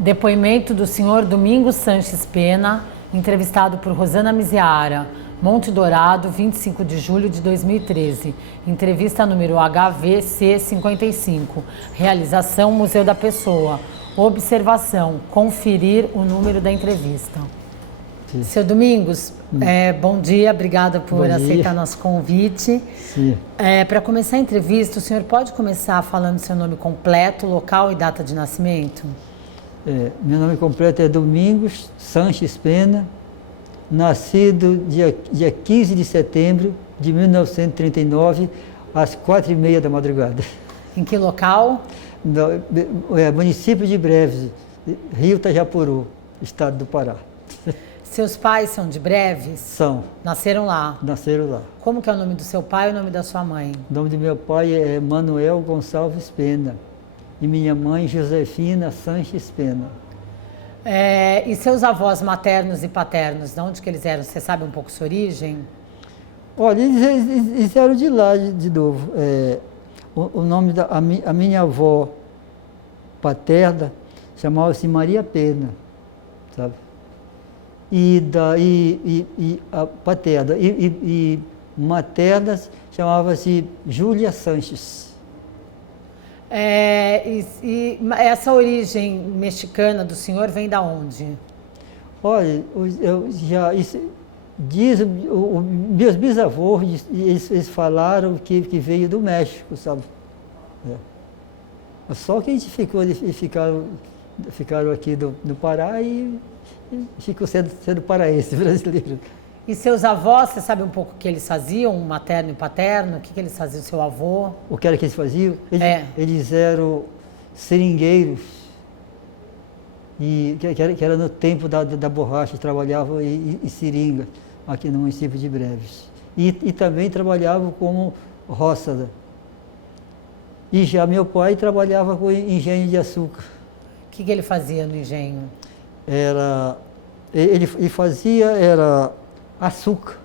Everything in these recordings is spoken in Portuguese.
Depoimento do senhor Domingos Sanches Pena, entrevistado por Rosana Miziara, Monte Dourado, 25 de julho de 2013. Entrevista número HVC55. Realização Museu da Pessoa. Observação: conferir o número da entrevista. Sim. Seu Domingos, bom dia, obrigada por aceitar nosso convite. Para começar a entrevista, o senhor pode começar falando seu nome completo, local e data de nascimento? Meu nome completo é Domingos Sanches Pena, nascido dia 15 de setembro de 1939, às 4h30 da madrugada. Em que local? Município de Breves, Rio Tajapuru, estado do Pará. Seus pais são de Breves? São. Nasceram lá? Nasceram lá. Como que é o nome do seu pai e o nome da sua mãe? O nome do meu pai é Manuel Gonçalves Pena e minha mãe Josefina Sanches Pena. E seus avós maternos e paternos, de onde que eles eram? Você sabe um pouco sua origem? Olha, eles eram de lá, de novo. O nome da minha avó paterna chamava-se Maria Pena, sabe? E a paterna e materna chamava-se Júlia Sanches. Essa origem mexicana do senhor vem da onde? Olha, meus bisavós, eles falaram que veio do México, sabe? Só que a gente ficaram aqui no Pará e ficou sendo paraense brasileiro. E seus avós, você sabe um pouco o que eles faziam, materno e paterno? O que eles faziam, seu avô? O que era que eles faziam? Eles eram seringueiros, que era no tempo da borracha, trabalhavam em seringa, aqui no município de Breves. E também trabalhavam como roça. Né? E já meu pai trabalhava com engenho de açúcar. O que ele fazia no engenho? Ele fazia açúcar.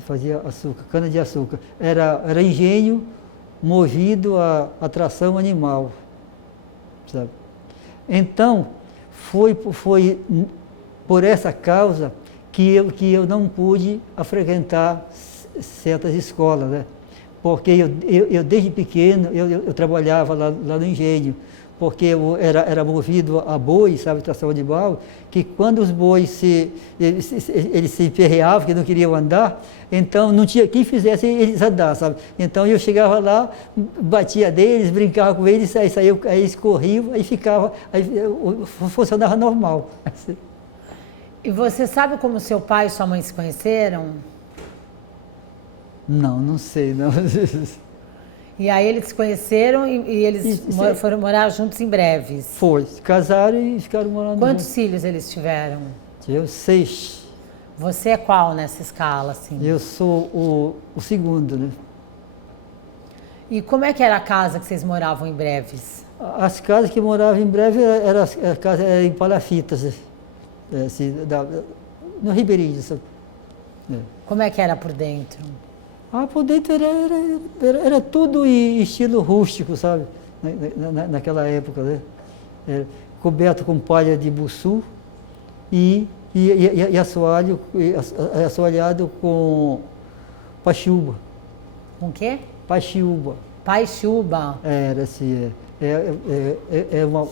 Fazia açúcar, cana de açúcar. Era engenho movido a tração animal, sabe? Então, foi por essa causa que eu não pude frequentar certas escolas, né? Porque eu desde pequeno, eu trabalhava lá no engenho, porque eu era movido a boi, sabe, tração animal, que quando os bois eles se perreavam, que não queriam andar, então não tinha quem fizesse eles andar, sabe? Então eu chegava lá, batia deles, brincava com eles, aí eles corriam, aí ficava, funcionava normal. E você sabe como seu pai e sua mãe se conheceram? Não sei, não. E aí eles se conheceram e eles foram morar juntos em Breves? Foi, se casaram e ficaram morando Quantos juntos. filhos eles tiveram? Eu 6. Você é qual nessa escala, assim? Eu sou o segundo, né? E como é que era a casa que vocês moravam em Breves? As casas que moravam em Breves eram em palafitas, assim, no Ribeirinho. Sabe? Como é que era por dentro? Por dentro era tudo em estilo rústico, sabe? Naquela época, né? Coberto com palha de buçu e assoalhado com paxiúba. Com o quê? Paxiúba. Paxiúba? Era assim,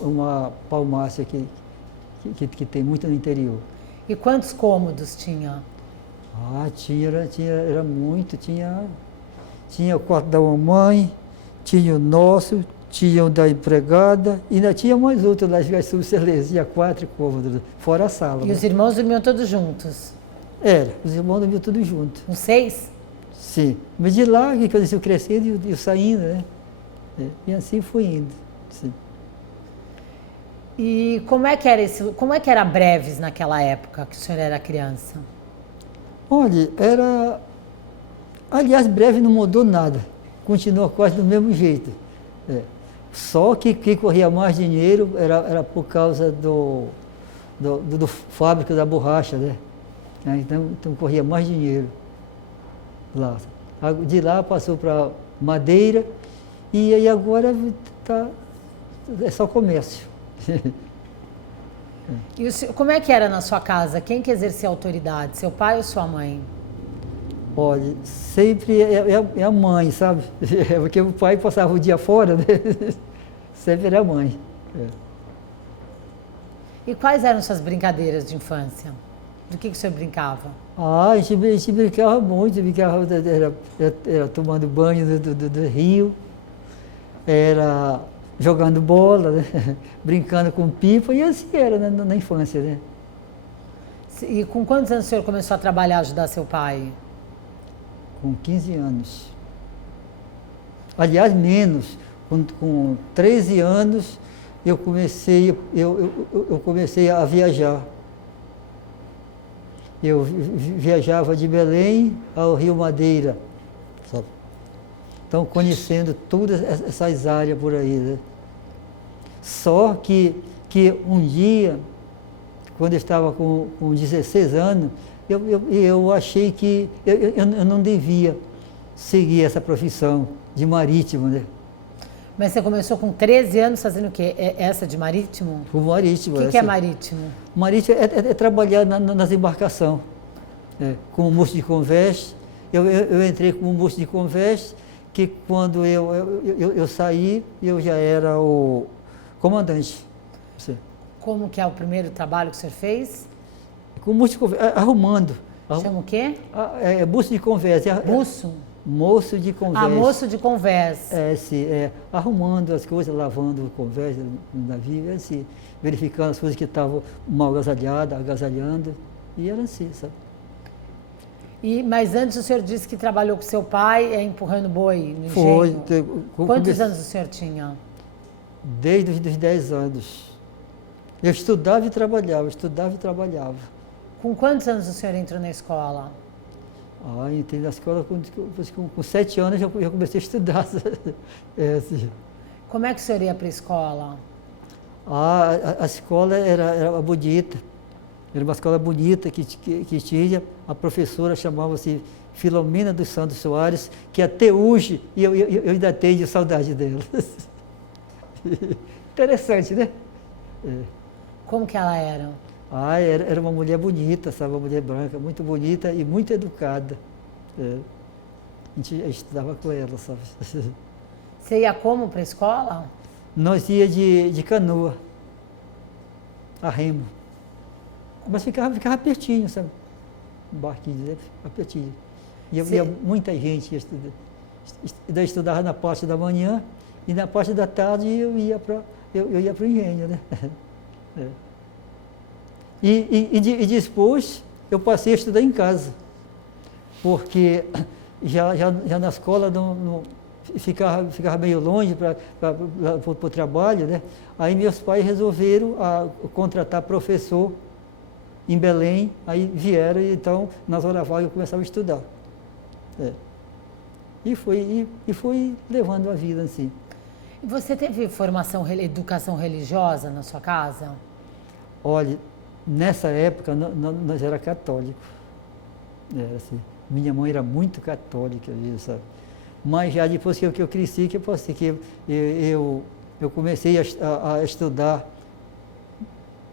uma palmácia que tem muito no interior. E quantos cômodos tinha? Era muito, tinha o quarto da mamãe, tinha o nosso, tinha o da empregada, e ainda tinha mais outro lá, tinha 4 cômodos, fora a sala. E os irmãos dormiam todos juntos? Os irmãos dormiam todos juntos. Os 6? Sim, mas de lá que eles iam crescendo e saindo, né? E assim foi indo, sim. E como é que era Breves naquela época que o senhor era criança? Olha, aliás, Breves não mudou nada, continua quase do mesmo jeito. Só que quem corria mais dinheiro era por causa do fábrica da borracha, né? Então corria mais dinheiro lá. De lá passou para Madeira e aí agora é só comércio. E como é que era na sua casa? Quem que exercia autoridade? Seu pai ou sua mãe? Olha, sempre é a mãe, sabe? Porque o pai passava o dia fora, né? Sempre era a mãe. E quais eram suas brincadeiras de infância? Do que o senhor brincava? A gente brincava muito, era tomando banho do rio, era jogando bola, né? Brincando com pipa, e assim era na infância, né? E com quantos anos o senhor começou a trabalhar, ajudar seu pai? Com 15 anos. Aliás, menos. Com 13 anos, eu comecei a viajar. Eu viajava de Belém ao Rio Madeira, sabe? Então, conhecendo todas essas áreas por aí, né? Só que um dia, quando eu estava com 16 anos, eu achei que eu não devia seguir essa profissão de marítimo, né? Mas você começou com 13 anos fazendo o quê? Essa de marítimo? O marítimo. O que é marítimo? Marítimo é trabalhar nas embarcações. Como moço de convés. Eu entrei como moço de convés, que quando eu saí, eu já era o comandante. Como que é o primeiro trabalho que o senhor fez? Como moço de convés, arrumando. Chama o quê? Buço de convés. Buço? Moço de convés. Ah, moço de convés. Sim, arrumando as coisas, lavando o convés no navio, assim, verificando as coisas que estavam mal agasalhadas, agasalhando, e era assim, sabe? Mas antes o senhor disse que trabalhou com seu pai empurrando boi no Foi. engenho. Quantos anos o senhor tinha? Desde os 10 anos. Eu estudava e trabalhava, estudava e trabalhava. Com quantos anos o senhor entrou na escola? Entrei na escola com 7 anos, já comecei a estudar. Assim. Como é que o senhor ia para a escola? A escola era bonita. Era uma escola bonita que tinha. A professora chamava-se Filomena dos Santos Soares, que até hoje eu ainda tenho saudade dela. Interessante, né? Como que ela era? Era uma mulher bonita, sabe? Uma mulher branca, muito bonita e muito educada. A gente estudava com ela, sabe? Você ia como para a escola? Nós ia de canoa, a remo. Mas ficava pertinho, sabe? Um barquinho, né? Ficava pertinho. Ia muita gente estudar. Daí estudava na parte da manhã e na parte da tarde eu ia para o engenho, né? E depois eu passei a estudar em casa, porque já na escola ficava meio longe para o trabalho, né? Aí meus pais resolveram contratar professor em Belém, aí vieram e então nas horas vagas eu começava a estudar. E fui levando a vida assim. E você teve educação religiosa na sua casa? Olha, nessa época nós era católico. Assim, minha mãe era muito católica, sabe? Mas já depois que eu cresci, eu comecei a estudar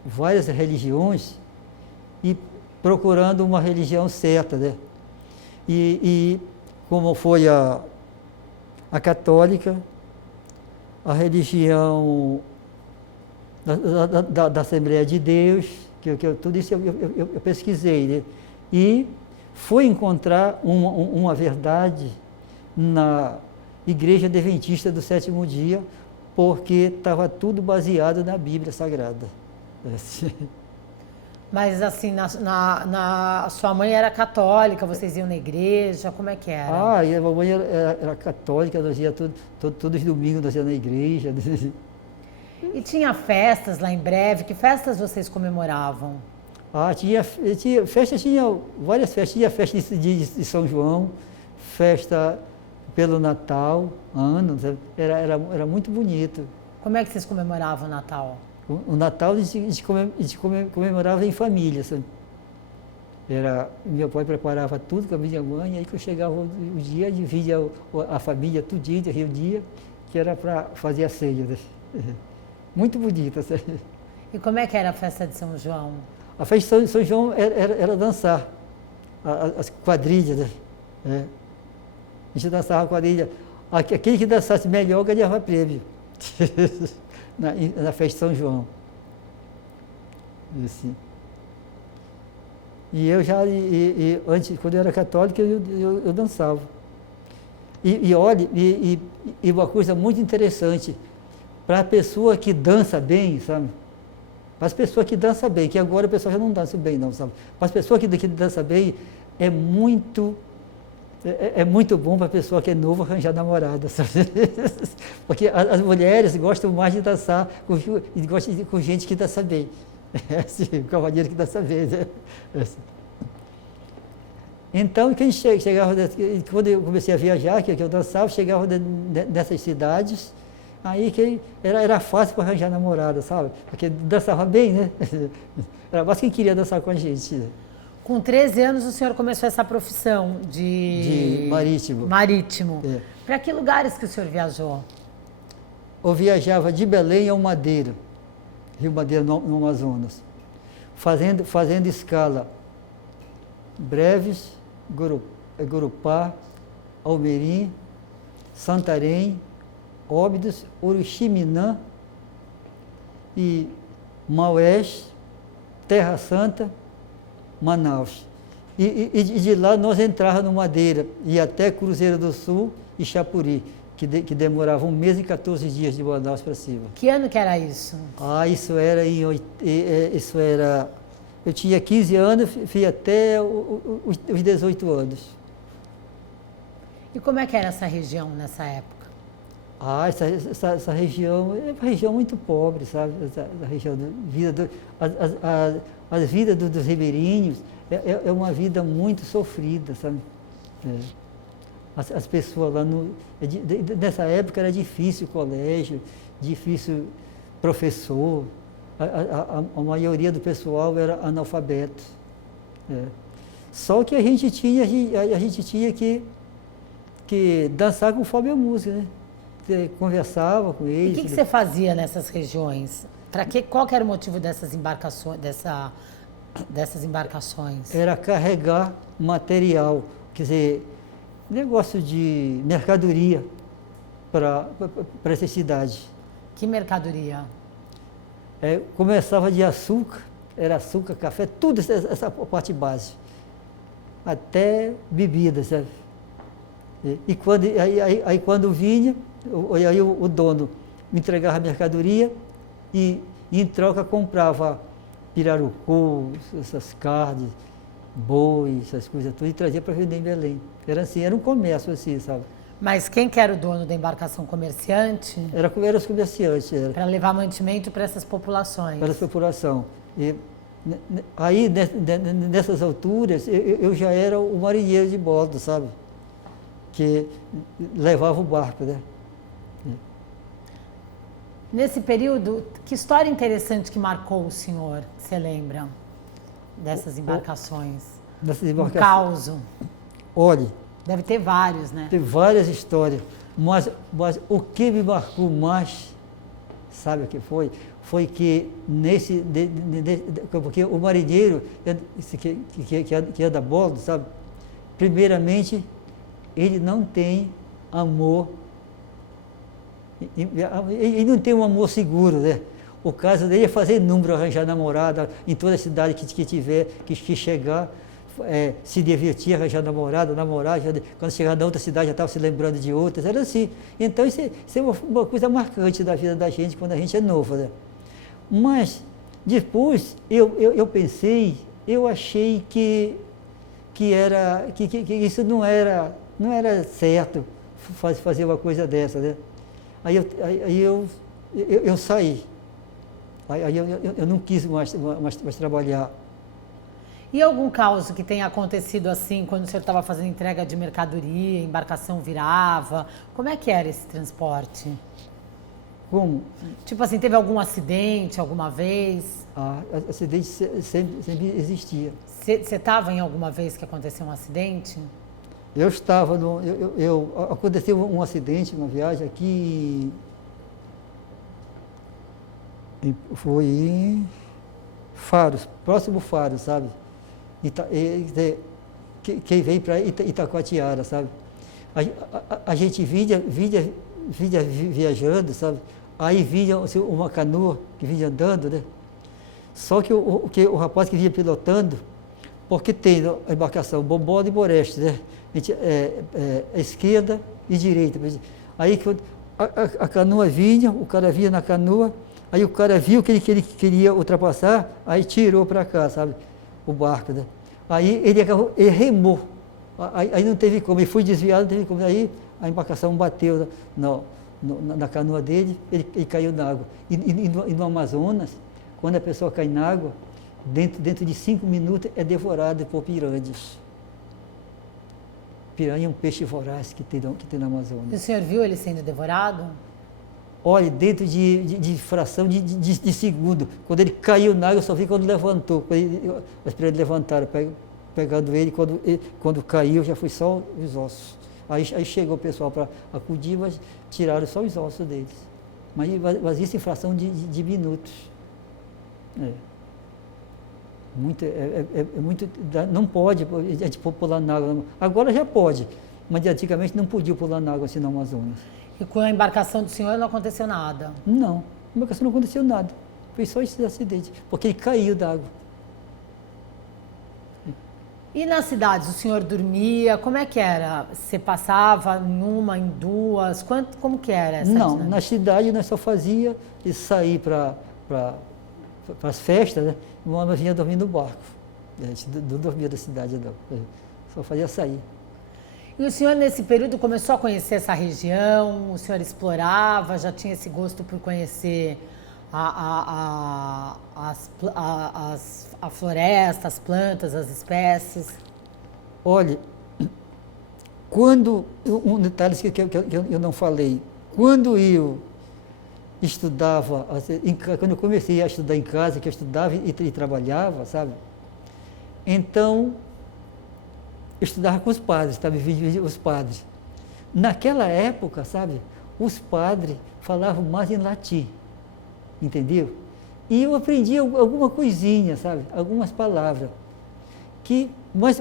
várias religiões e procurando uma religião certa, né? E como foi a católica, a religião da Assembleia de Deus, tudo isso eu pesquisei, né? E fui encontrar uma verdade na Igreja Adventista do Sétimo Dia, porque estava tudo baseado na Bíblia Sagrada. Mas assim, sua mãe era católica, vocês iam na igreja, como é que era? E a mamãe era católica, nós íamos todos os domingos, nós íamos na igreja. E tinha festas lá em Breve, que festas vocês comemoravam? Tinha várias festas, tinha festa de São João, festa pelo Natal, era muito bonito. Como é que vocês comemoravam o Natal? O Natal a gente comemorava em família, sabe? Meu pai preparava tudo com a minha mãe, aí que eu chegava o dia, dividia a família tudinho, reunia, que era para fazer a ceia. Né? muito bonita. Sabe? E como é que era a festa de São João? A festa de São João era dançar, as quadrilhas, né? É. A gente dançava quadrilha. Aquele que dançasse melhor ganhava prêmio na festa de São João. Assim. E eu já, antes, quando eu era católico, eu dançava. E olha, uma coisa muito interessante, para a pessoa que dança bem, sabe? Para as pessoas que dançam bem, que agora o pessoal já não dança bem, não, sabe? Para as pessoas que dançam bem, é muito bom para a pessoa que é nova arranjar namorada, sabe? Porque as mulheres gostam mais de dançar com gente que dança bem. É assim, o cavalheiro que dança bem, né? Então, quem chegava, quando eu comecei a viajar, que eu dançava, chegava nessas cidades, aí que era fácil para arranjar namorada, sabe? Porque dançava bem, né? Era mais quem queria dançar com a gente. Né? Com 13 anos o senhor começou essa profissão de marítimo. Marítimo. É. Para que lugares que o senhor viajou? Eu viajava de Belém ao Madeira, Rio Madeira, no Amazonas, fazendo escala Breves, Gurupá, Almerim, Santarém, Óbidos, Uruximinã e Maués, Terra Santa, Manaus. E de lá nós entrávamos no Madeira, ia até Cruzeiro do Sul e Chapuri, que demorava 1 mês e 14 dias de Manaus para cima. Que ano que era isso? Isso era... Eu tinha 15 anos, fui até os 18 anos. E como é que era essa região nessa época? Essa região é uma região muito pobre, sabe? Essa região as vidas dos ribeirinhos é uma vida muito sofrida, sabe? As pessoas lá nessa época era difícil o colégio, difícil professor. A maioria do pessoal era analfabeto. Só que a gente tinha que dançar conforme a música, né? Você conversava com eles. E o que você fazia nessas regiões? Qual que era o motivo dessas embarcações? Era carregar material, quer dizer, negócio de mercadoria para essa cidade. Que mercadoria? Começava de açúcar, era açúcar, café, tudo essa parte base, até bebida, sabe? E quando vinha, aí o dono me entregava a mercadoria e em troca comprava pirarucu, essas carnes, boi, essas coisas tudo, e trazia para vender em Belém. Era assim, era um comércio assim, sabe? Mas quem que era o dono da embarcação? Comerciante? Era os comerciantes. Para levar mantimento para essas populações? Para essa população. E aí, nessas alturas, eu já era o marinheiro de bordo, sabe? Que levava o barco, né? Nesse período, que história interessante que marcou o senhor, você lembra? Dessas embarcações? Dessas embarcações. Um caos. Olhe. Deve ter vários, né? Tem várias histórias, mas o que me marcou mais, sabe o que foi? Foi que porque o marinheiro que anda a bordo, sabe? Primeiramente, ele não tem amor, ele não tem um amor seguro, né? O caso dele é fazer número, arranjar namorada em toda a cidade que tiver, que chegar. Se divertir, arranjar namorada, quando chegar na outra cidade já estava se lembrando de outras, era assim. Então isso é uma coisa marcante da vida da gente quando a gente é novo, né? Mas depois eu pensei, eu achei que isso não era certo fazer uma coisa dessa, né? Aí eu saí, aí eu não quis mais trabalhar. E algum caos que tenha acontecido assim, quando o senhor estava fazendo entrega de mercadoria, a embarcação virava? Como é que era esse transporte? Como? Tipo assim, teve algum acidente alguma vez? Acidente sempre existia. Você estava em alguma vez que aconteceu um acidente? Eu estava, aconteceu um acidente, uma viagem aqui Foi em Faros, próximo Faro, sabe? Quem veio para Itacoatiara, sabe? A gente vinha viajando, sabe? Aí vinha uma canoa que vinha andando, né? Só que o rapaz que vinha pilotando, porque tem a embarcação Bomboda e Boreste, né? Esquerda e direita. Aí a canoa vinha, o cara vinha na canoa, aí o cara viu que ele queria ultrapassar, aí tirou para cá, sabe? O barco, né? Aí ele remou, aí não teve como, ele foi desviado, não teve como, aí a embarcação bateu na canoa dele, ele caiu na água. E no Amazonas, quando a pessoa cai na água, dentro de 5 minutos é devorado por piranhas. Piranha é um peixe voraz que tem na Amazônia. E o senhor viu ele sendo devorado? Olha, dentro de fração de segundo. Quando ele caiu na água, eu só vi quando levantou. As piranhas levantaram, pegando ele, quando caiu, já foi só os ossos. Aí chegou o pessoal para acudir, mas tiraram só os ossos deles. Mas isso em fração de minutos. Muito, não pode a gente pular na água. Agora já pode, mas antigamente não podia pular na água assim no Amazonas. E com a embarcação do senhor não aconteceu nada? Não, a embarcação não aconteceu nada. Foi só esse acidente, porque ele caiu da água. E nas cidades, o senhor dormia? Como é que era? Você passava em uma, em duas? Como que era essa Não, cidade? na cidade nós só fazia sair para as festas, né? Nós vinha dormir no barco. A gente não dormia da cidade, não. Só fazia sair. E o senhor, nesse período, começou a conhecer essa região? O senhor explorava? Já tinha esse gosto por conhecer a floresta, as plantas, as espécies? Olha, um detalhe que eu não falei, quando eu estudava, quando eu comecei a estudar em casa, que eu estudava e trabalhava, sabe? Então, eu estudava com os padres, sabe? Os padres. Naquela época, sabe? Os padres falavam mais em latim, entendeu? E eu aprendi alguma coisinha, sabe? Algumas palavras. Mas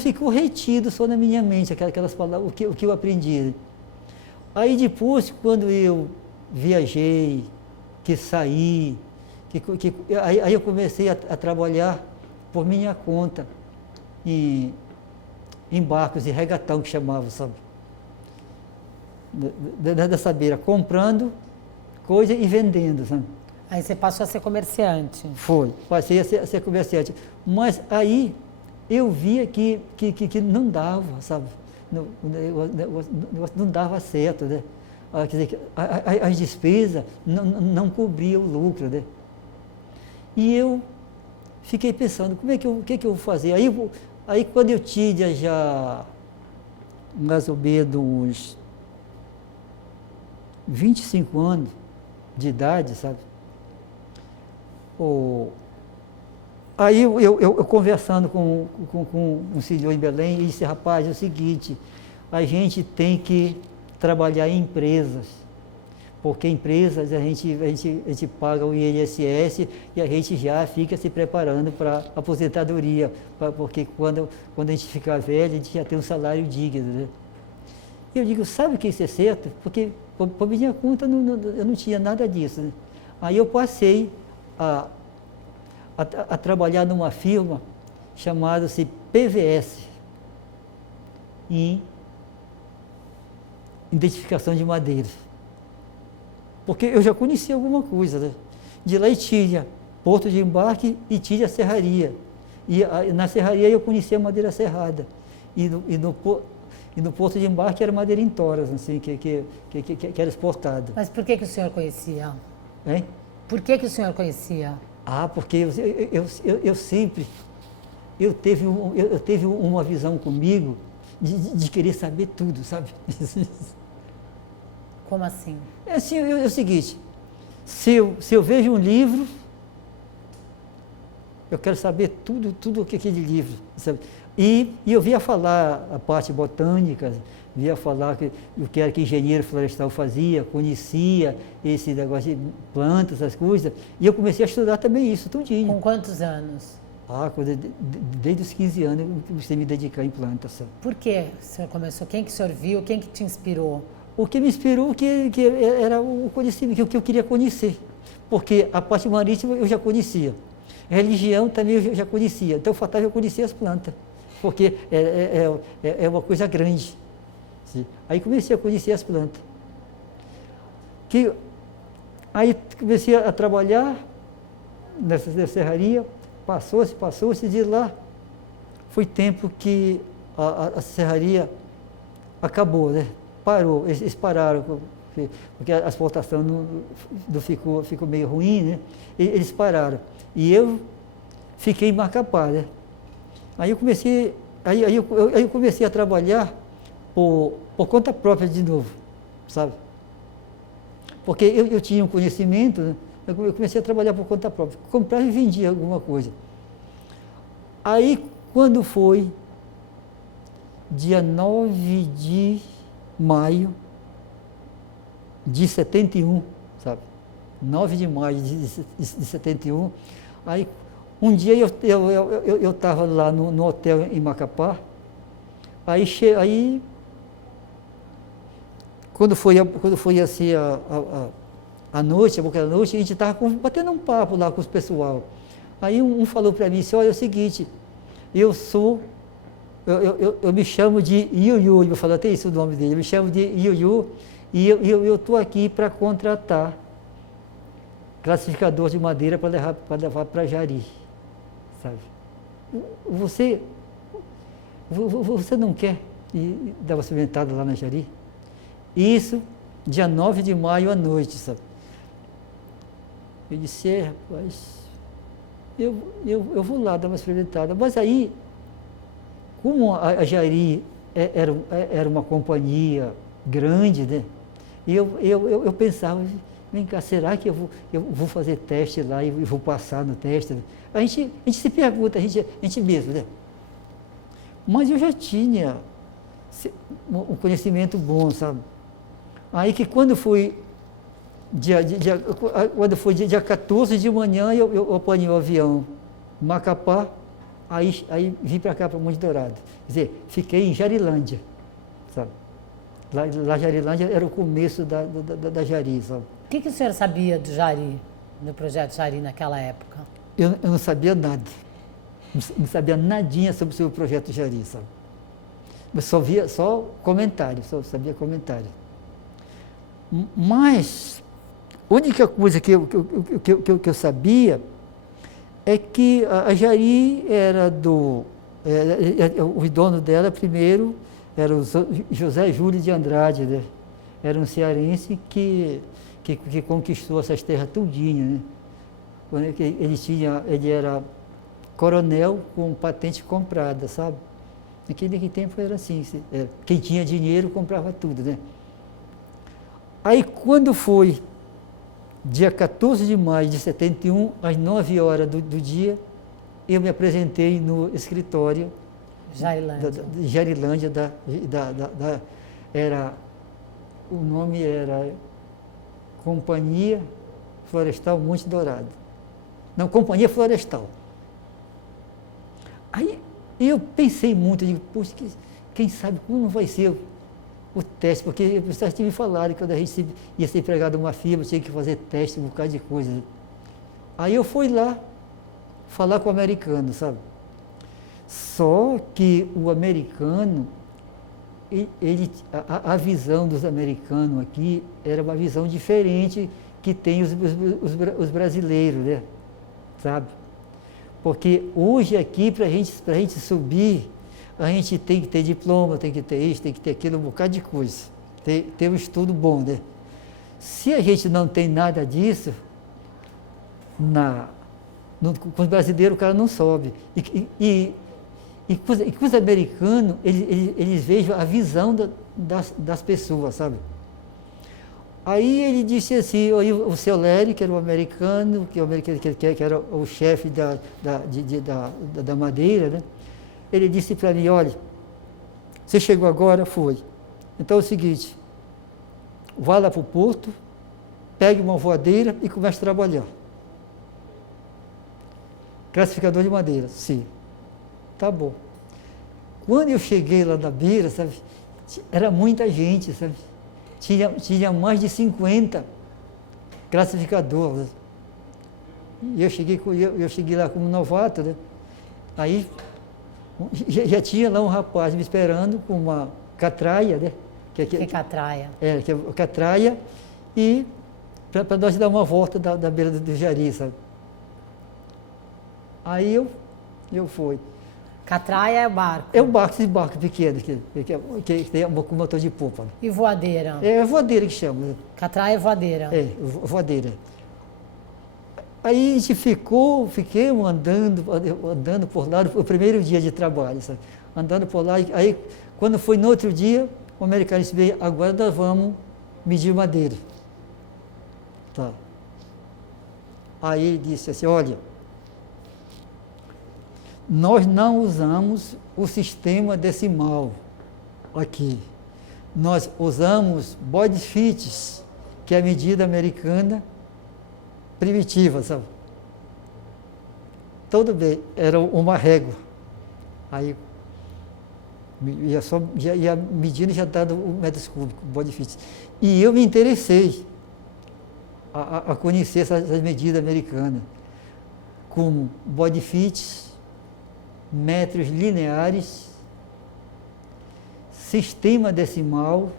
ficou retido só na minha mente, aquelas palavras, o que eu aprendi. Aí depois, quando eu viajei, que saí, aí eu comecei a trabalhar por minha conta em barcos de regatão, que chamava, sabe? Dessa beira, comprando coisa e vendendo, sabe? Aí você passou a ser comerciante. Foi, passei a ser comerciante. Mas aí eu via que não dava, sabe? Não dava certo, né? Quer dizer, as despesas não cobriam o lucro, né? E eu fiquei pensando, o que eu vou fazer? Aí quando eu tinha já mais ou menos uns 25 anos de idade, sabe? Aí eu conversando com um senhor em Belém, ele disse, rapaz, é o seguinte, a gente tem que trabalhar em empresas, porque empresas a gente paga o INSS e a gente já fica se preparando para a aposentadoria, porque quando a gente ficar velho, a gente já tem um salário digno, né? E eu digo, sabe que isso é certo? Porque, por minha conta, eu não tinha nada disso, né? Aí eu passei a trabalhar numa firma chamada-se PVS, em identificação de madeiras. Porque eu já conhecia alguma coisa, né? De lá tinha porto de embarque e tinha serraria. E na serraria eu conhecia a madeira serrada. E no porto de embarque era madeira em toras, assim, que era exportada. Mas por que o senhor conhecia? Hein? Por que o senhor conhecia? Porque eu sempre teve uma visão comigo de querer saber tudo, sabe? Como assim? É assim, é o seguinte, se eu vejo um livro, eu quero saber tudo o que é aquele livro, sabe? E eu via falar a parte botânica, via falar o que era que engenheiro florestal fazia, conhecia esse negócio de plantas, essas coisas, e eu comecei a estudar também isso, tudinho. Com quantos anos? Desde os 15 anos eu comecei a me dedicar em plantas. Por que o senhor começou? Quem que o senhor viu? Quem que te inspirou? O que me inspirou que era o conhecimento, que eu queria conhecer, porque a parte marítima eu já conhecia, religião também eu já conhecia, então faltava eu conhecer as plantas, porque é uma coisa grande. Aí comecei a conhecer as plantas. Aí comecei a trabalhar nessa serraria, passou-se de lá. Foi tempo que a serraria acabou, né? Parou, eles pararam, porque a exportação não ficou meio ruim, né? Eles pararam. E eu fiquei em Macapá, né? Aí eu comecei a trabalhar por conta própria de novo, sabe? Porque eu tinha um conhecimento, né? Eu comecei a trabalhar por conta própria, comprava e vendia alguma coisa. Aí, quando foi dia 9 de maio de 71, sabe? 9 de maio de 71, aí um dia eu estava lá no hotel em Macapá, aí quando foi assim a noite, a boca da noite, a gente estava batendo um papo lá com os pessoal. Aí um falou para mim, olha, é o seguinte, eu me chamo de Iuiu, eu falo até isso o nome dele, eu me chamo de Iuiu, e eu estou aqui para contratar classificador de madeira para levar para Jari, sabe? Você não quer ir dar uma experimentada lá na Jari? Isso, dia 9 de maio à noite, sabe? Eu disse, rapaz, eu vou lá dar uma experimentada. Mas aí, como a Jari era uma companhia grande, né? E eu pensava, vem cá, será que eu vou fazer teste lá e vou passar no teste? Né? A gente se pergunta, a gente mesmo, né? Mas eu já tinha um conhecimento bom, sabe? Aí que quando foi dia 14 de manhã, eu apanhei o avião Macapá, aí vim para cá, para Monte Dourado. Quer dizer, fiquei em Jarilândia, sabe? Lá Jarilândia era o começo da Jari, sabe? O que o senhor sabia do Jari, do projeto Jari naquela época? Eu não sabia nada. Não sabia nadinha sobre o projeto Jari, sabe? Eu só via comentário, só sabia comentário. Mas a única coisa que eu sabia é que a Jari era o dono dela primeiro era o José Júlio de Andrade, né? Era um cearense que conquistou essas terras tudinho, né? Ele era coronel com patente comprada, sabe? Naquele tempo era assim, quem tinha dinheiro comprava tudo, né? Aí quando foi dia 14 de maio de 71, às 9 horas do dia, eu me apresentei no escritório de Jarilândia, o nome era Companhia Florestal Monte Dourado. Não, Companhia Florestal. Aí eu pensei muito, digo, poxa, quem sabe como vai ser o teste, porque os pessoas tinham me falado que quando a gente ia ser empregado numa firma, tinha que fazer teste, um bocado de coisa. Aí eu fui lá falar com o americano, sabe? Só que o americano, a visão dos americanos aqui era uma visão diferente que tem os brasileiros, né? Sabe? Porque hoje aqui, para a gente subir, a gente tem que ter diploma, tem que ter isso, tem que ter aquilo, um bocado de coisa. Ter um estudo bom, né? Se a gente não tem nada disso, com os brasileiros o cara não sobe. E com os americanos, eles vejam a visão das pessoas, sabe? Aí ele disse assim, o seu Léry, que era o americano, que era o chefe da madeira, né? ele disse para mim, olha, você chegou agora? Foi. Então é o seguinte, vá lá para o porto, pegue uma voadeira e comece a trabalhar. Classificador de madeira, sim. Tá bom. Quando eu cheguei lá na beira, sabe, era muita gente, sabe? Tinha mais de 50 classificadores. E eu cheguei lá como novato, né? Aí já tinha lá um rapaz me esperando com uma catraia, né? Que é catraia? Que é catraia, e para nós dar uma volta da beira do Jari, sabe? Aí eu fui. Catraia é o barco? É um barco, esse barco pequeno, que tem com motor de popa. E voadeira? É voadeira que chama. Catraia é voadeira? É, voadeira. Aí a gente fiquei andando por lá, o primeiro dia de trabalho, sabe? Andando por lá, aí quando foi no outro dia, o americano disse, bem, agora nós vamos medir madeira. Tá. Aí ele disse assim, olha, nós não usamos o sistema decimal aqui. Nós usamos body fits, que é a medida americana primitiva, sabe? Tudo bem, era uma régua. Aí ia medindo e já dado o metros cúbicos, body fits. E eu me interessei a conhecer essas medidas americanas, como body fits, metros lineares, sistema decimal,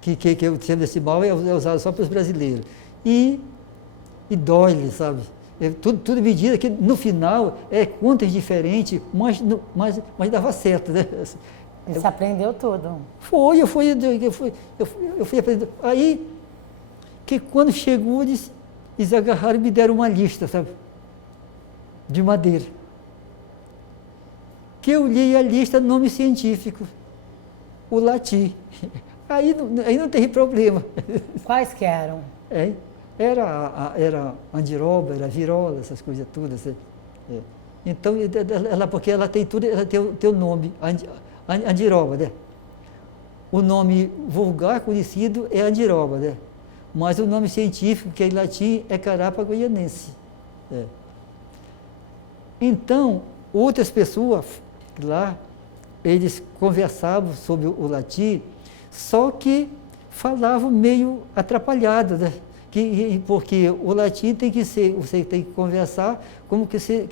que o sistema decimal é usado só para os brasileiros, e doyle, sabe? Tudo medida que no final é contas diferentes, mas dava certo, né? Você aprendeu tudo? Eu fui aprendendo. Aí, que quando chegou, eles agarraram e me deram uma lista, sabe? De madeira. Que eu li a lista, nome científico, o latim. Aí não teve problema. Quais que eram? Era andiroba, era virola, essas coisas todas. Então, porque ela tem tudo, ela tem o nome, andiroba, né? O nome vulgar conhecido é andiroba, né? Mas o nome científico, que é em latim, é carapa goianense. Então, outras pessoas lá, eles conversavam sobre o latim, só que falavam meio atrapalhado, né? Porque o latim tem que ser, você tem que conversar como que você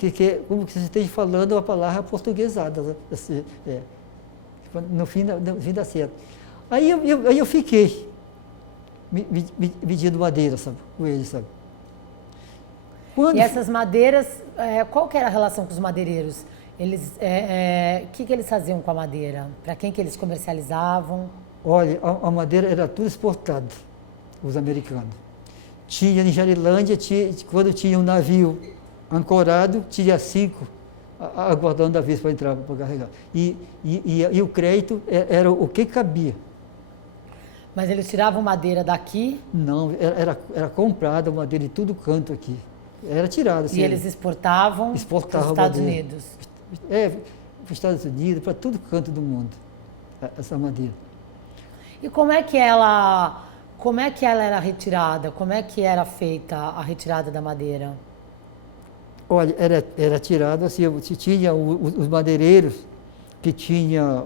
esteja falando uma palavra portuguesada, né? Assim, no fim dá certo. Aí eu fiquei medindo madeira, sabe, com eles, sabe. E essas madeiras, qual que era a relação com os madeireiros? Eles, que eles faziam com a madeira? Para quem que eles comercializavam? Olha, a madeira era tudo exportada, os americanos. Tinha em Jarilândia, quando tinha um navio ancorado, tinha 5 aguardando a vez para entrar, para carregar. E o crédito era o que cabia. Mas eles tiravam madeira daqui? Não, era comprada madeira de todo canto aqui. Era tirada. Assim, e eles exportavam para os Estados Unidos? Para os Estados Unidos, para todo canto do mundo, essa madeira. E como é que ela era retirada? Como é que era feita a retirada da madeira? Olha, era tirado assim, tinha os madeireiros que tinha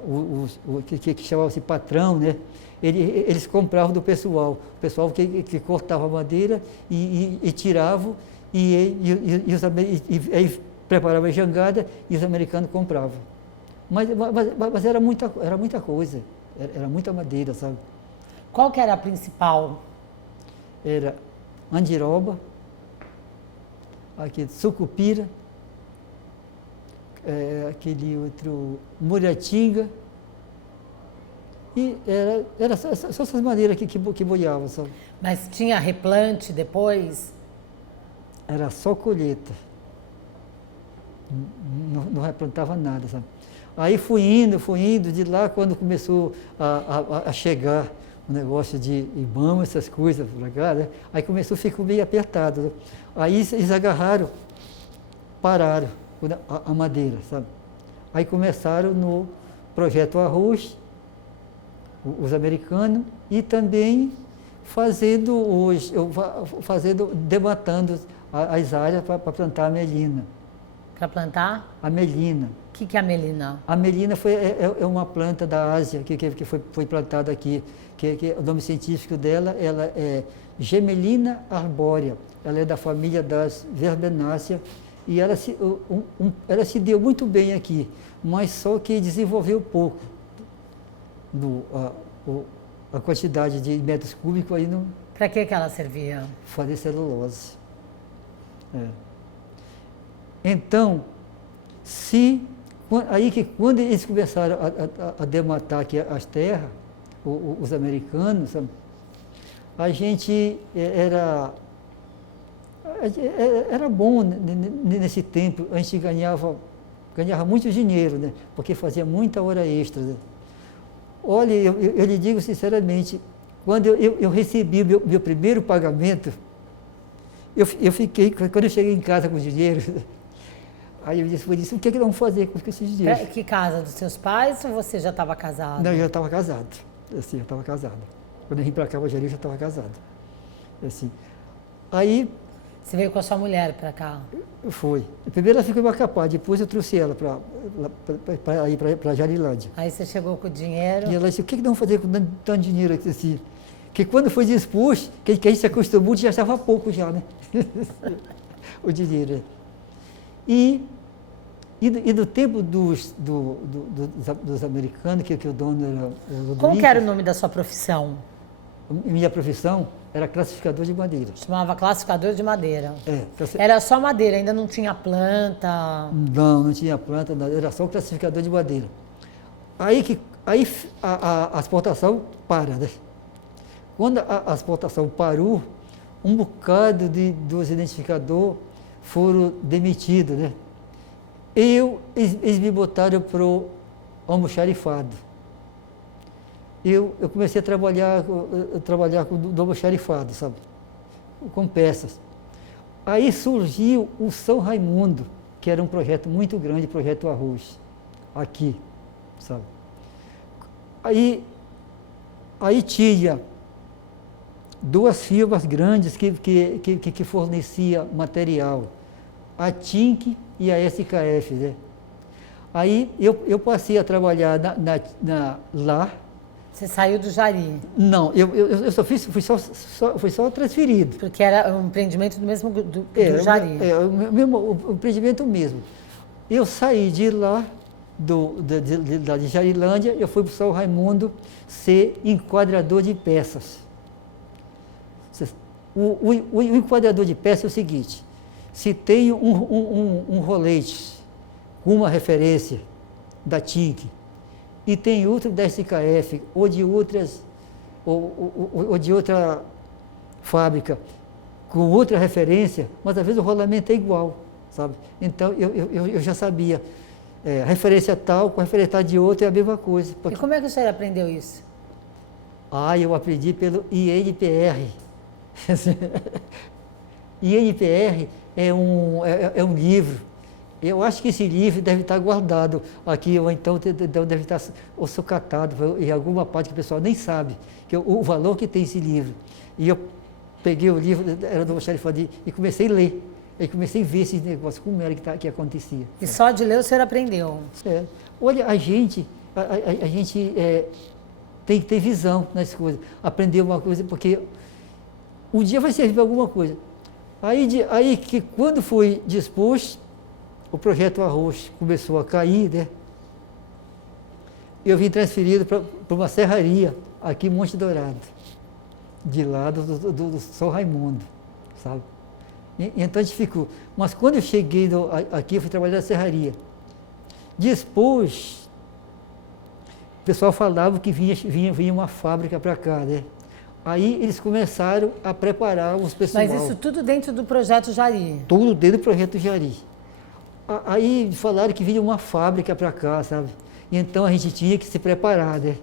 que chamavam-se patrão, né? Eles compravam do pessoal, o pessoal que cortava a madeira e tiravam e aí preparava a jangada e os americanos compravam. Mas era muita coisa, era muita madeira, sabe? Qual que era a principal? Era andiroba, aquele sucupira, aquele outro muratinga, e era só essas madeiras que boiavam, sabe? Mas tinha replante depois? Era só colheita, não replantava nada, sabe? Aí fui indo, de lá quando começou a chegar o negócio de IBAMA, essas coisas para cá, né? Aí começou a ficar meio apertado, né? Aí eles agarraram, pararam a madeira, sabe? Aí começaram no Projeto Arroz, os americanos, e também dematando as áreas para plantar a melina. Para plantar? A melina. O que é a melina? A melina é uma planta da Ásia que foi plantada aqui. O nome científico dela ela é Gemelina arbórea. Ela é da família das verbenáceas e ela se deu muito bem aqui, mas só que desenvolveu pouco. A quantidade de metros cúbicos aí não... Para que ela servia? Fazer celulose. É. Então, quando eles começaram a dematar aqui as terras, os americanos, sabe, a gente era bom nesse tempo, a gente ganhava muito dinheiro, né? Porque fazia muita hora extra. Né? Olha, eu lhe digo sinceramente, quando eu recebi o meu primeiro pagamento, eu fiquei, quando eu cheguei em casa com o dinheiro, aí eu disse, o que vamos fazer com esse dinheiro? Que casa? Dos seus pais ou você já estava casado? Não, eu já estava casado. Assim, eu estava casado. Quando eu vim para cá, o Jari, eu já estava casado. Assim. Aí... Você veio com a sua mulher para cá? Foi. Primeiro ela ficou em Macapá, depois eu trouxe ela para Jarilândia. Aí você chegou com o dinheiro? E ela disse, o que vamos fazer com tanto dinheiro aqui? Assim? Que quando foi disposto, que a gente se acostumou, já estava pouco já, né? O dinheiro. E do tempo dos americanos, que o dono era o Como que era o nome da sua profissão? Minha profissão era classificador de madeira. Chamava classificador de madeira. É. Era só madeira, ainda não tinha planta? Não tinha planta, era só o classificador de madeira. Aí a exportação para, né? Quando a exportação parou, um bocado dos identificadores foram demitidos, né? Eles me botaram para o almoxarifado. Eu comecei a trabalhar com o almoxarifado, sabe? Com peças. Aí surgiu o São Raimundo, que era um projeto muito grande, projeto Arroz, aqui, sabe? Aí tinha duas firmas grandes que fornecia material, a TINC e a SKF, né? Aí eu passei a trabalhar lá. Você saiu do Jari? Não, eu só fui só transferido. Porque era um empreendimento do mesmo do Jari? O empreendimento mesmo. Eu saí de lá, de Jarilândia, eu fui para o São Raimundo ser enquadrador de peças. O enquadrador de peças é o seguinte: se tem um rolete com uma referência da TINC e tem outro da SKF ou de outra fábrica com outra referência, mas às vezes o rolamento é igual, sabe? Então eu já sabia, a referência tal com a referência tal de outra é a mesma coisa. E como é que o senhor aprendeu isso? Eu aprendi pelo INPR. INPR é um livro. Eu acho que esse livro deve estar guardado aqui, ou então deve estar sucatado em alguma parte que o pessoal nem sabe, que o valor que tem esse livro. E eu peguei o livro, era do almoxarifado, e comecei a ler. E comecei a ver esses negócios, como era que acontecia. E só de ler o senhor aprendeu? Olha, a gente tem que ter visão nas coisas, aprender uma coisa, porque um dia vai servir para alguma coisa. Aí que quando foi disposto, o projeto Arroz começou a cair, né? Eu vim transferido para uma serraria aqui em Monte Dourado, de lá do São Raimundo, sabe? Então a gente ficou. Mas quando eu cheguei aqui, eu fui trabalhar na serraria. Depois, o pessoal falava que vinha uma fábrica para cá, né? Aí eles começaram a preparar os pessoal. Mas isso tudo dentro do projeto Jari? Tudo dentro do projeto Jari. Aí falaram que vinha uma fábrica para cá, sabe? E então a gente tinha que se preparar, né?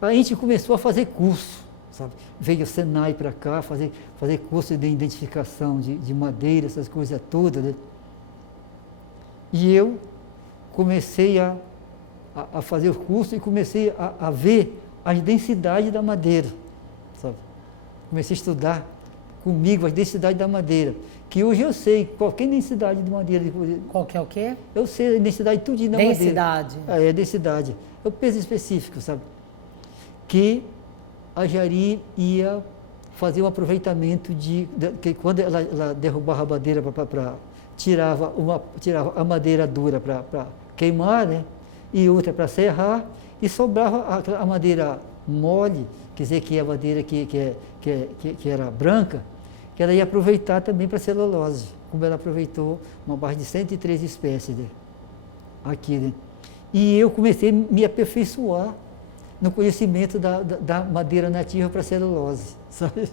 Aí a gente começou a fazer curso, sabe? Veio o Senai para cá, fazer curso de identificação de madeira, essas coisas todas, né? E eu comecei a fazer o curso e comecei a ver as densidades da madeira, sabe? Comecei a estudar comigo as densidades da madeira, que hoje eu sei qualquer densidade de madeira. Qual que é o quê? Eu sei a densidade tudinho da madeira. Densidade? É densidade. É o peso específico, sabe? Que a Jari ia fazer um aproveitamento que quando ela derrubava a madeira tirava a madeira dura para queimar, né? E outra para serrar, e sobrava a madeira mole, quer dizer, que é a madeira que era branca, que ela ia aproveitar também para celulose, como ela aproveitou uma base de 103 espécies, né? Aqui, né? E eu comecei a me aperfeiçoar no conhecimento da madeira nativa para celulose, sabe?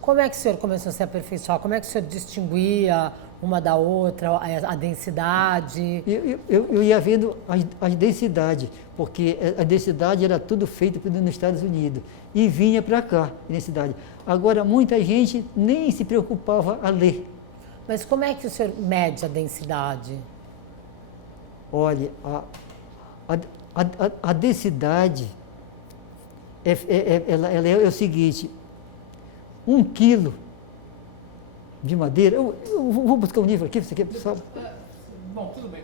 Como é que o senhor começou a se aperfeiçoar? Como é que o senhor distinguia uma da outra, a densidade? Eu ia vendo as densidades, porque a densidade era tudo feito nos Estados Unidos e vinha para cá, a densidade. Agora, muita gente nem se preocupava a ler. Mas como é que o senhor mede a densidade? Olha, a densidade ela é o seguinte: 1 quilo de madeira. Eu vou buscar um livro aqui, você quer? Bom, tudo bem.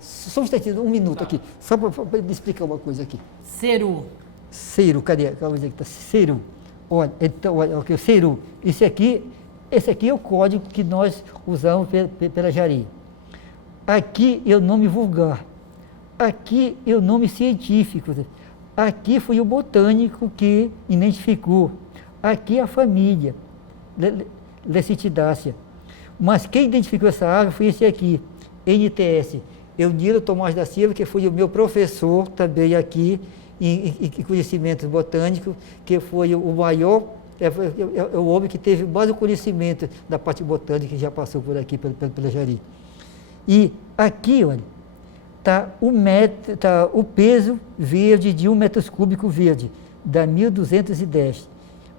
Só um instantinho, 1 minuto aqui, só para explicar uma coisa aqui. Ceru. Ceru, cadê? Calma aí que está. Ceru. Olha, então, olha, o Ceru. Esse aqui é o código que nós usamos pela Jari. Aqui é o nome vulgar. Aqui é o nome científico. Aqui foi o botânico que identificou. Aqui é a família, Lecitidácea. Mas quem identificou essa árvore foi esse aqui, NTS. Eunilo Tomás da Silva, que foi o meu professor também aqui em conhecimento botânico, que foi o maior, é o homem que teve mais o conhecimento da parte botânica que já passou por aqui pela Jari. E aqui, olha, está o peso verde de 1 metro cúbico verde, dá 1.210.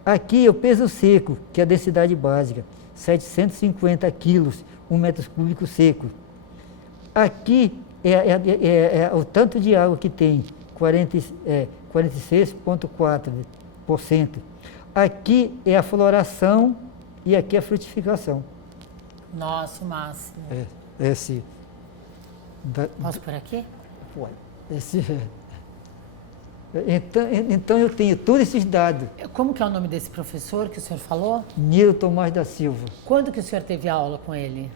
Aqui é o peso seco, que é a densidade básica, 750 quilos, 1 metro cúbico seco. Aqui é o tanto de água que tem, 46,4%. Aqui é a floração e aqui é a frutificação. Nossa, o máximo. Esse. Posso por aqui? Pode. Então eu tenho todos esses dados. Como que é o nome desse professor que o senhor falou? Nilo Tomás da Silva. Quando que o senhor teve aula com ele?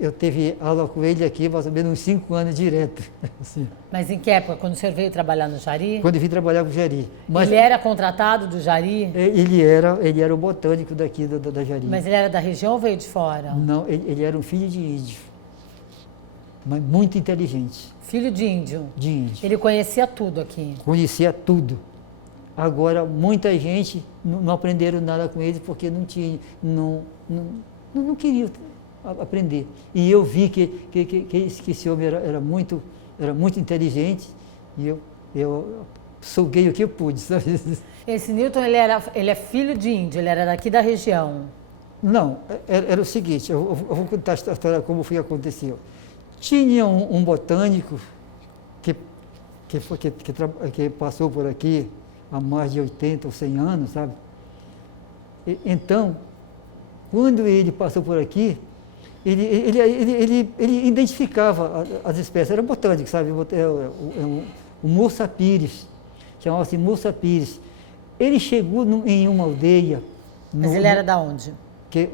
Eu teve aula com ele aqui mais ou menos uns 5 anos direto. Assim. Mas em que época? Quando o senhor veio trabalhar no Jari? Quando eu vim trabalhar com o Jari. Mas ele era contratado do Jari? Ele era o botânico daqui da Jari. Mas ele era da região ou veio de fora? Não, ele era um filho de índio. Mas muito inteligente. Filho de índio? De índio. Ele conhecia tudo aqui? Conhecia tudo. Agora, muita gente não aprenderam nada com ele porque não queria aprender. E eu vi que esse homem era muito inteligente e eu suguei o que eu pude, sabe? Esse Newton, ele é filho de índio, ele era daqui da região? Não, era o seguinte, eu vou contar a história como foi que aconteceu. Tinha um botânico que passou por aqui há mais de 80 ou 100 anos, sabe? Então, quando ele passou por aqui, ele identificava as espécies, era botânico, sabe? O Moça Pires, chamava-se Moça Pires. Ele chegou em uma aldeia... Mas ele era da onde?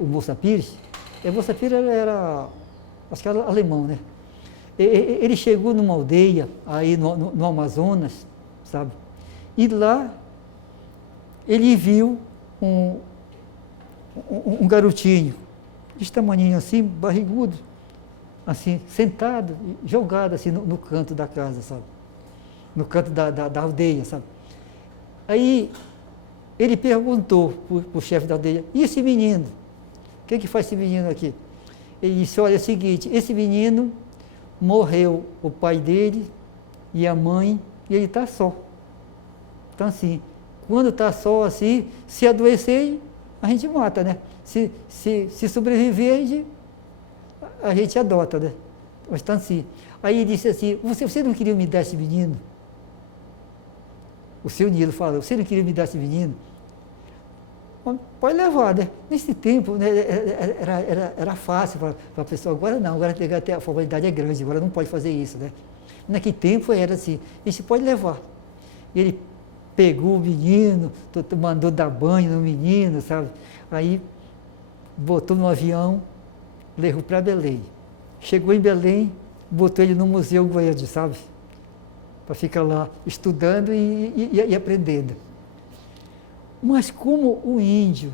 O Moça Pires? O Moça Pires era, acho que era alemão, né? Ele chegou numa aldeia aí no Amazonas, sabe? E lá ele viu um garotinho, desse tamanhinho assim, barrigudo, assim, sentado, jogado assim no canto da casa, sabe? No canto da aldeia, sabe? Aí ele perguntou para o chefe da aldeia, e esse menino? O que faz esse menino aqui? Ele disse, olha, é o seguinte, esse menino morreu o pai dele e a mãe, e ele está só. Então assim, quando está só assim, se adoecer, a gente mata, né? Se sobreviver, a gente adota, né? Bastante sim. Aí ele disse assim, você não queria me dar esse menino? O seu Nilo falou, você não queria me dar esse menino? Pode levar, né? Nesse tempo, né, era fácil para a pessoa, agora não, agora a formalidade é grande, agora não pode fazer isso, né? Naquele tempo era assim, você pode levar. Ele pegou o menino, mandou dar banho no menino, sabe? Aí botou no avião, levou para Belém. Chegou em Belém, botou ele no Museu Goiânia, sabe? Para ficar lá estudando e aprendendo. Mas como o índio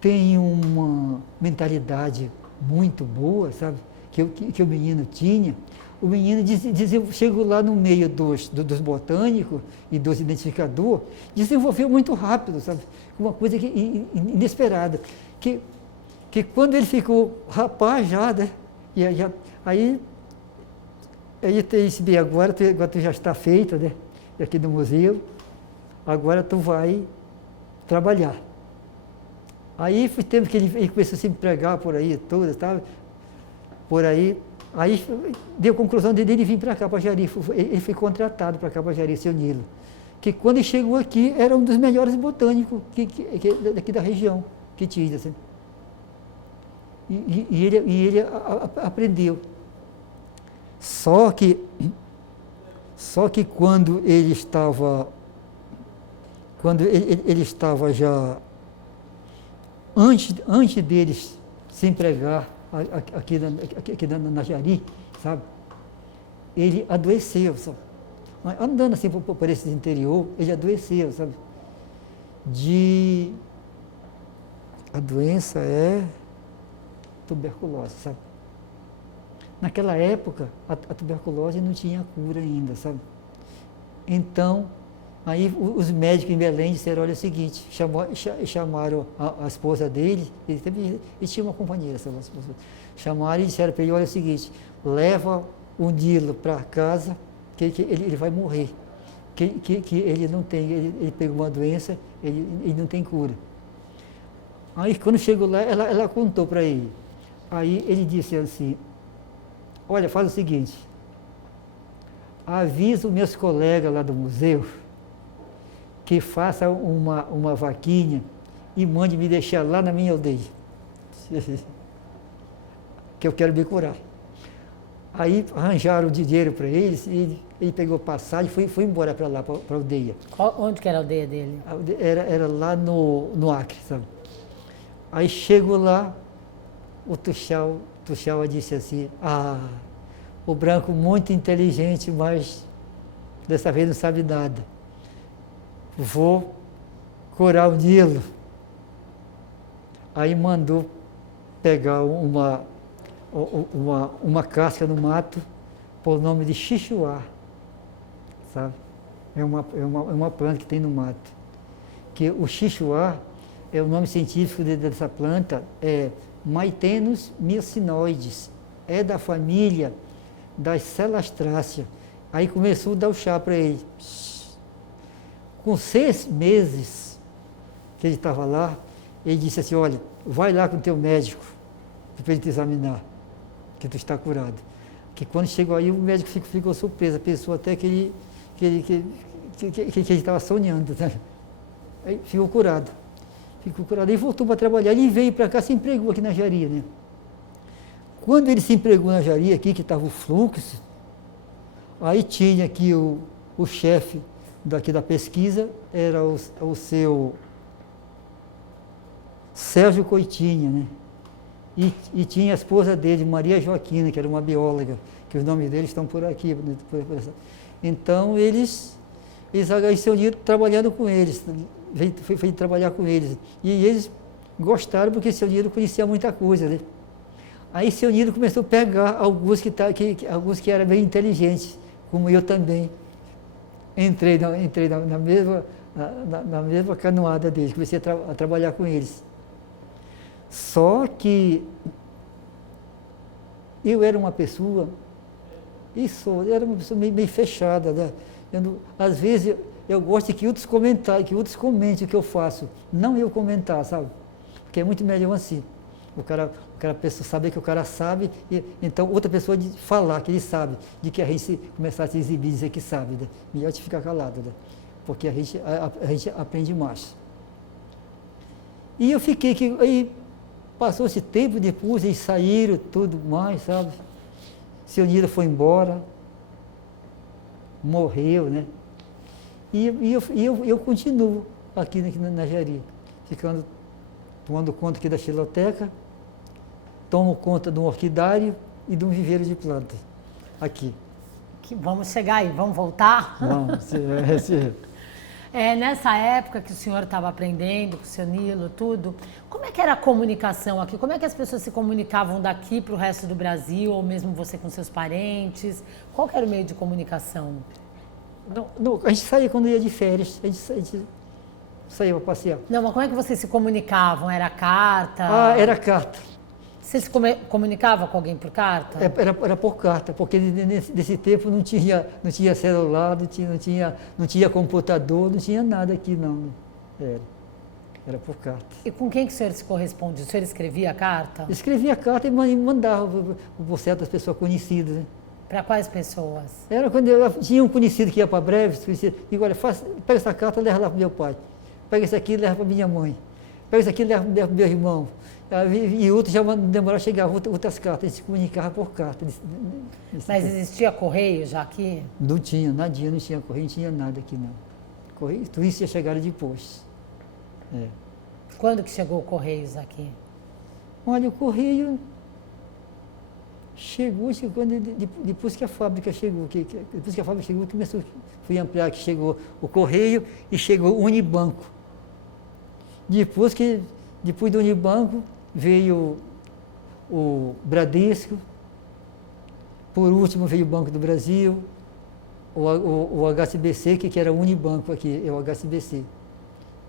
tem uma mentalidade muito boa, sabe? Que o menino tinha, o menino chegou lá no meio dos botânicos e dos identificadores, desenvolveu muito rápido, sabe? Uma coisa inesperada. Que quando ele ficou rapaz já, né? Aí tem esse bem, agora tu já está feito, né? Aqui no museu, agora tu vai trabalhar. Aí foi tempo que ele começou a se empregar por aí, toda, sabe? Por aí deu conclusão dele vir para cá, para Jari. Ele foi contratado para cá, para Jari, seu Nilo. Que quando ele chegou aqui, era um dos melhores botânicos daqui da região, que tinha, assim. E ele aprendeu. Só que quando ele estava já, antes deles se empregar aqui na Jari, sabe? Ele adoeceu, sabe? Andando assim por esse interior, ele adoeceu, sabe? A doença é tuberculose, sabe? Naquela época, a tuberculose não tinha cura ainda, sabe? Então, aí os médicos em Belém disseram, olha, é o seguinte, chamaram a esposa dele, ele tinha uma companheira, sabe? Chamaram e disseram para ele, olha, é o seguinte, leva o Nilo para casa, que ele vai morrer, que ele não tem, ele pegou uma doença, ele não tem cura. Aí, quando chegou lá, ela contou para ele. Aí ele disse assim, olha, faz o seguinte, avisa os meus colegas lá do museu que faça uma vaquinha e mande me deixar lá na minha aldeia, que eu quero me curar. Aí arranjaram o dinheiro para eles, e ele pegou passagem e foi embora para lá, para a aldeia. Onde que era a aldeia dele? Era lá no Acre, sabe? Aí chegou lá, o Tuxau disse assim, o branco muito inteligente, mas dessa vez não sabe nada. Vou curar o Nilo. Aí mandou pegar uma casca no mato, por nome de xixuá, sabe? É uma planta que tem no mato. Que o xixuá, o nome científico dessa planta é Maitenus mycinoides, é da família das celastráceas. Aí começou a dar o chá para ele. Com 6 meses que ele estava lá, ele disse assim, olha, vai lá com o teu médico para ele te examinar, que tu está curado. Que quando chegou aí, o médico ficou surpreso, pensou até que ele estava sonhando, né? Aí ficou curado e voltou para trabalhar. Ele veio para cá, se empregou aqui na Jari, né? Quando ele se empregou na Jari, aqui que estava o fluxo, aí tinha aqui o chefe daqui da pesquisa, era o seu Sérgio Coitinha, né? E tinha a esposa dele, Maria Joaquina, que era uma bióloga, que os nomes deles estão por aqui. Então, eles se uniram trabalhando com eles, foi trabalhar com eles. E eles gostaram porque seu Nilo conhecia muita coisa, né? Aí seu Nilo começou a pegar alguns que eram bem inteligentes, como eu também. Entrei na mesma canoada deles, comecei a trabalhar com eles. Só que eu era uma pessoa, era uma pessoa meio fechada, né? Às vezes eu gosto que outros comentem o que eu faço, não eu comentar, sabe? Porque é muito melhor assim. pessoa saber que o cara sabe, e então outra pessoa de falar que ele sabe, de que a gente começar a se exibir e dizer que sabe, né? Melhor te ficar calado, né? Porque a gente aprende mais. E eu fiquei que aí passou esse tempo depois, eles saíram, tudo mais, sabe? Seu Nilo foi embora, morreu, né? E eu continuo aqui na Jari, tomando conta aqui da xiloteca, tomo conta de um orquidário e de um viveiro de plantas, aqui. Vamos chegar aí, vamos voltar? Vamos, nessa época que o senhor estava aprendendo com o seu Nilo, tudo, como é que era a comunicação aqui? Como é que as pessoas se comunicavam daqui para o resto do Brasil, ou mesmo você com seus parentes? Qual que era o meio de comunicação? Não, a gente saía quando ia de férias, a gente saía para passear. Não, mas como é que vocês se comunicavam? Era carta? Ah, era carta. Você se comunicava com alguém por carta? Era por carta, porque nesse tempo não tinha celular, não tinha computador, não tinha nada aqui não. Era por carta. E com quem que o senhor se corresponde? O senhor escrevia a carta? Escrevia a carta e mandava por certas pessoas conhecidas, né? Para quais pessoas? Era quando eu tinha um conhecido que ia para Breves, digo, olha, pega essa carta e leva lá para o meu pai. Pega isso aqui e leva para minha mãe. Pega isso aqui e leva para o meu irmão. E outros já demorava a chegar outras cartas, a gente se comunicava por carta. Mas existia correio já aqui? Não tinha, nadinha, não tinha correio, não tinha nada aqui não. Correio, tudo isso ia chegar depois. Quando que chegou o Correios aqui? Olha, o correio chegou depois que a fábrica chegou, depois que a fábrica chegou, fui ampliar, que chegou o correio e chegou o Unibanco. Depois do Unibanco veio o Bradesco, por último veio o Banco do Brasil, o HSBC, que era o Unibanco aqui, é o HSBC.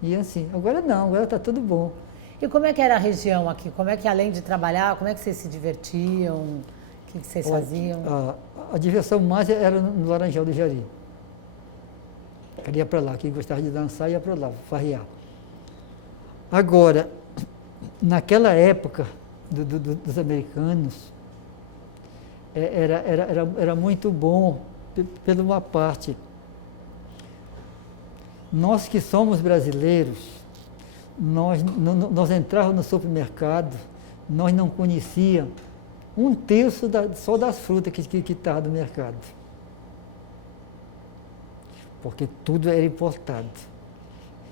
E assim, agora não, agora está tudo bom. E como é que era a região aqui? Como é que, além de trabalhar, como é que vocês se divertiam? O que vocês faziam? A diversão mais era no Laranjal do Jari. Eu ia para lá, quem gostava de dançar ia para lá, farrear. Agora, naquela época dos americanos, era muito bom, pela uma parte. Nós que somos brasileiros, nós entrávamos no supermercado, nós não conhecíamos um terço só das frutas que estavam no mercado. Porque tudo era importado.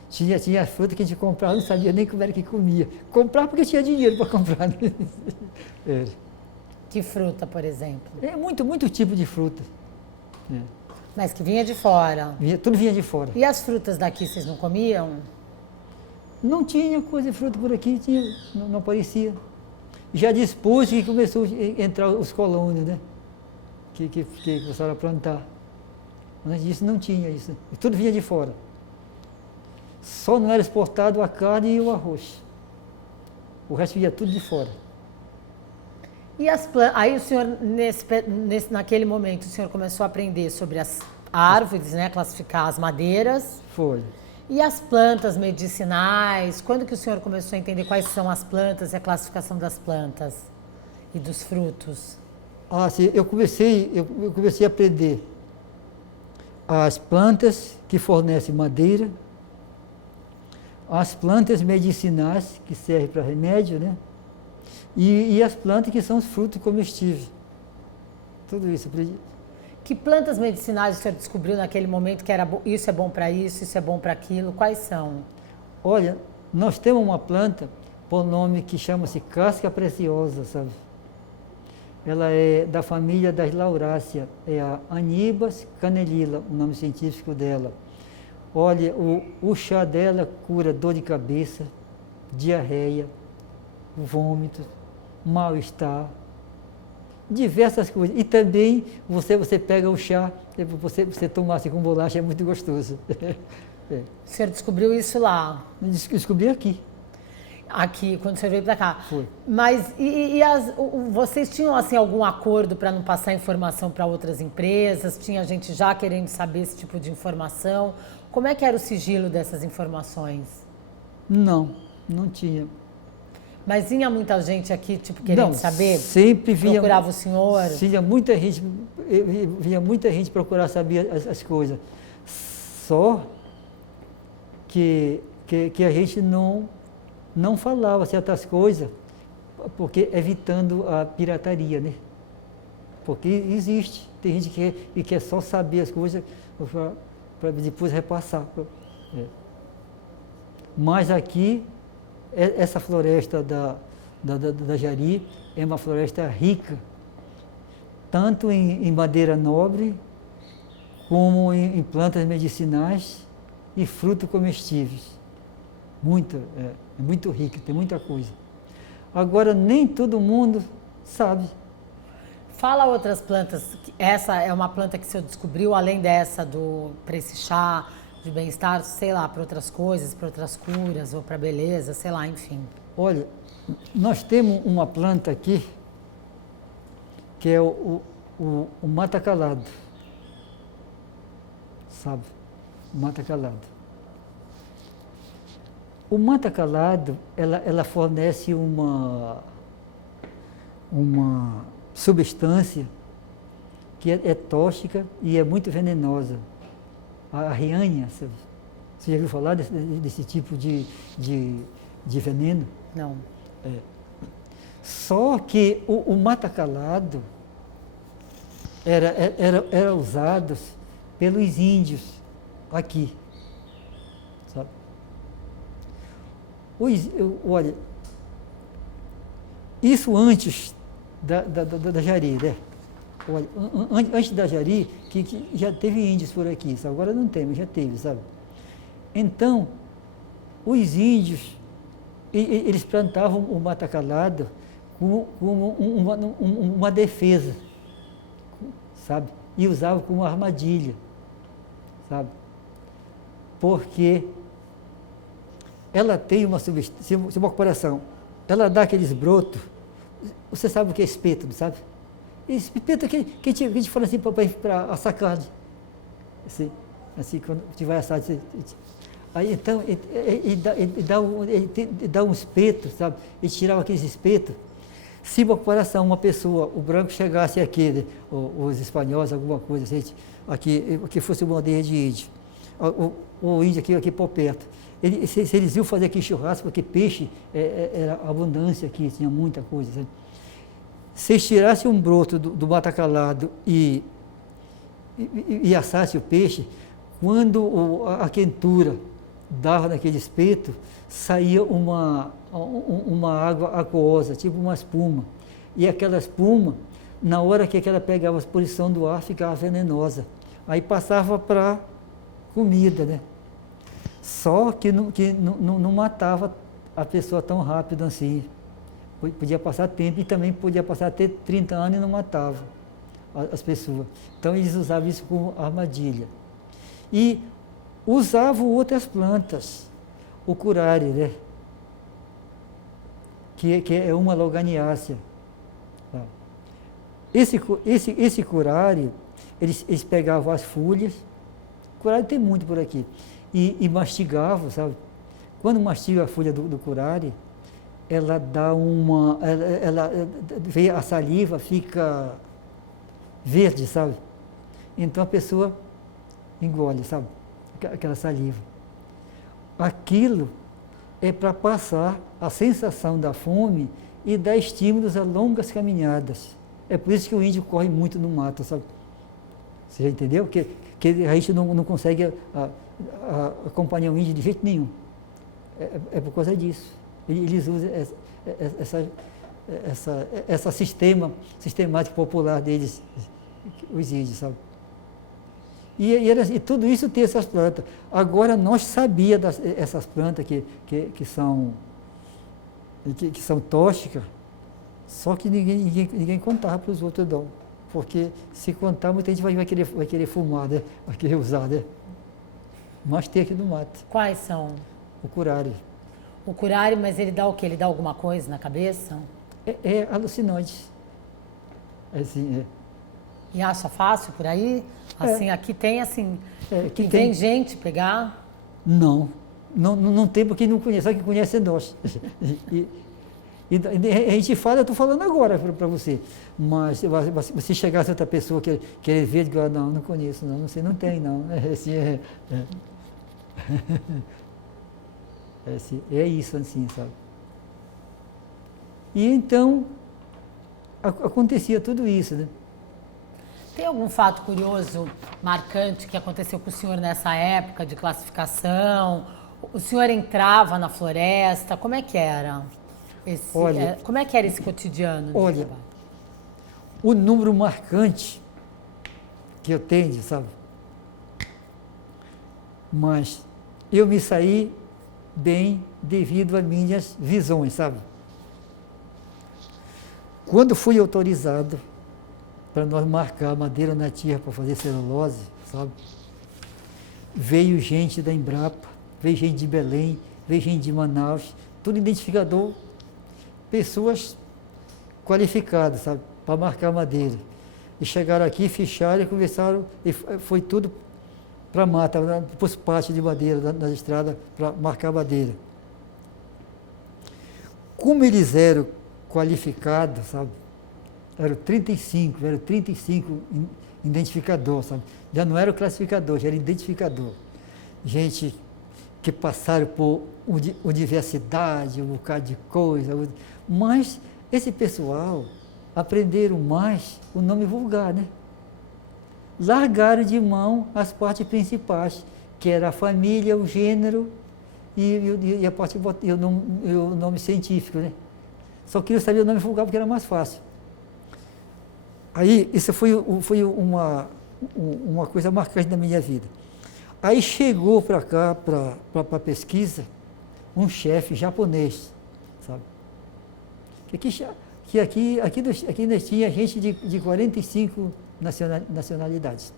Tinha fruta que a gente comprava, não sabia nem como era que comia. Comprava porque tinha dinheiro para comprar. Que fruta, por exemplo? Muito tipo de fruta. Mas que vinha de fora? Tudo vinha de fora. E as frutas daqui vocês não comiam? Não tinha coisa de fruta por aqui, não aparecia. Já depois que começou a entrar os colônios, né? Que começaram a plantar. Antes disso não tinha isso. Tudo vinha de fora. Só não era exportado a carne e o arroz. O resto vinha tudo de fora. E as plantas? Aí o senhor, naquele momento, o senhor começou a aprender sobre as árvores, né? Classificar as madeiras. Foi. E as plantas medicinais? Quando que o senhor começou a entender quais são as plantas e a classificação das plantas e dos frutos? Sim, eu comecei a aprender as plantas que fornecem madeira, as plantas medicinais que servem para remédio, né? E as plantas que são os frutos comestíveis. Tudo isso eu aprendi. Que plantas medicinais o senhor descobriu naquele momento que isso é bom para isso é bom para aquilo? Quais são? Olha, nós temos uma planta por nome que chama-se casca preciosa, sabe? Ela é da família das lauráceas, é a Anibas canelila, o nome científico dela. Olha, o chá dela cura dor de cabeça, diarreia, vômito, mal-estar, diversas coisas. E também você pega o chá, você tomar assim com bolacha, é muito gostoso. O senhor descobriu isso lá? Descobri aqui. Aqui, quando o senhor veio para cá. Foi. Mas vocês tinham assim algum acordo para não passar informação para outras empresas? Tinha gente já querendo saber esse tipo de informação? Como é que era o sigilo dessas informações? Não tinha. Mas vinha muita gente aqui, tipo, querendo saber? Sempre vinha. Procurava o senhor? Vinha muita gente procurar saber as coisas. Só que a gente não falava certas coisas, porque evitando a pirataria, né? Porque existe. Tem gente que quer só saber as coisas para depois repassar. Mas aqui, essa floresta da Jari é uma floresta rica, tanto em madeira nobre, como em plantas medicinais e frutos comestíveis. É muito rica, tem muita coisa. Agora, nem todo mundo sabe. Fala outras plantas. Essa é uma planta que o senhor descobriu, além dessa, para esse chá de bem-estar, sei lá, para outras coisas, para outras curas, ou para beleza, sei lá, enfim. Olha, nós temos uma planta aqui, que é o mata calado. Sabe? O mata calado. O mata calado, ela fornece uma substância que é tóxica e é muito venenosa. A rianha, você já ouviu falar desse tipo de veneno? Não. Só que o mata calado era usado pelos índios aqui, sabe? Olha, isso antes da Jari, né? Olha, antes da Jari, que já teve índios por aqui, sabe? Agora não tem, mas já teve, sabe? Então, os índios, eles plantavam o mata calado como uma defesa, sabe? E usavam como armadilha, sabe? Porque ela tem uma substância, uma comparação, ela dá aqueles brotos. Você sabe o que é espeto, não sabe? Espeto é que a gente fala assim para assar carne. Assim, quando a gente vai assar, aí então ele dá um espeto, sabe? Ele tirava aqueles espetos. Se uma comparação, uma pessoa, o branco chegasse aqui, né, os espanhóis, alguma coisa, gente, aqui fosse uma aldeia de índio, o índio aqui por perto. Se eles iam fazer aqui churrasco, porque peixe era abundância aqui, tinha muita coisa. Sabe? Se eles tirassem um broto do mata calado e assassem o peixe, quando a quentura dava naquele espeto, saía uma água aquosa, tipo uma espuma. E aquela espuma, na hora que ela pegava a poluição do ar, ficava venenosa. Aí passava para comida, né? Só que não matava a pessoa tão rápido assim. Podia passar tempo e também podia passar até 30 anos e não matava as pessoas. Então eles usavam isso como armadilha. E usavam outras plantas, o curare, né? Que é uma loganiácea. Esse curare, eles pegavam as folhas, curare tem muito por aqui, e mastigavam, sabe? Quando mastiga a folha do curare, ela dá vê a saliva, fica verde, sabe? Então a pessoa engole, sabe? Aquela saliva. Aquilo é para passar a sensação da fome e dar estímulos a longas caminhadas. É por isso que o índio corre muito no mato, sabe? Você já entendeu? Que a gente não consegue acompanhar o índio de jeito nenhum. É por causa disso. Eles usam essa sistemática popular deles, os índios, sabe? E tudo isso tem essas plantas. Agora, nós sabíamos essas plantas que são tóxicas, só que ninguém contava para os outros, não. Porque se contar, muita gente vai querer fumar, né? Vai querer usar, né? Mas tem aqui no mato. Quais são? O curare. O curare, mas ele dá o quê? Ele dá alguma coisa na cabeça? É alucinante. Assim, E acha fácil por aí? Assim, aqui tem assim. Que vem gente pegar? Não tem porque não conhece, só que conhece é nós. E a gente fala, eu estou falando agora para você. Mas você chegasse a outra pessoa que ele vê, digo, não conheço, não sei, não tem, não. É isso, assim, sabe? E então, acontecia tudo isso, né? Tem algum fato curioso, marcante, que aconteceu com o senhor nessa época de classificação? O senhor entrava na floresta? Como é que era? Como é que era esse cotidiano? Olha, o número marcante que eu tenho, sabe? Mas eu me saí bem devido às minhas visões, sabe? Quando fui autorizado para nós marcar madeira nativa para fazer celulose, sabe? Veio gente da Embrapa, veio gente de Belém, veio gente de Manaus, tudo identificador, pessoas qualificadas, sabe? Para marcar madeira. E chegaram aqui, ficharam e conversaram, e foi tudo para a mata, para os pátios de madeira, nas estradas, para marcar madeira. Como eles eram qualificados, sabe? Eram 35 identificador, sabe? Já não era o classificador, já era identificador. Gente que passaram por universidade, um bocado de coisa, mas esse pessoal aprenderam mais o nome vulgar, né? Largaram de mão as partes principais, que era a família, o gênero e a parte e o nome científico, né? Só queria saber o nome vulgar porque era mais fácil. Aí, isso foi uma coisa marcante da minha vida. Aí chegou para cá, para a pesquisa, um chefe japonês, sabe? Que aqui nós tinha gente de 45 nacionalidades.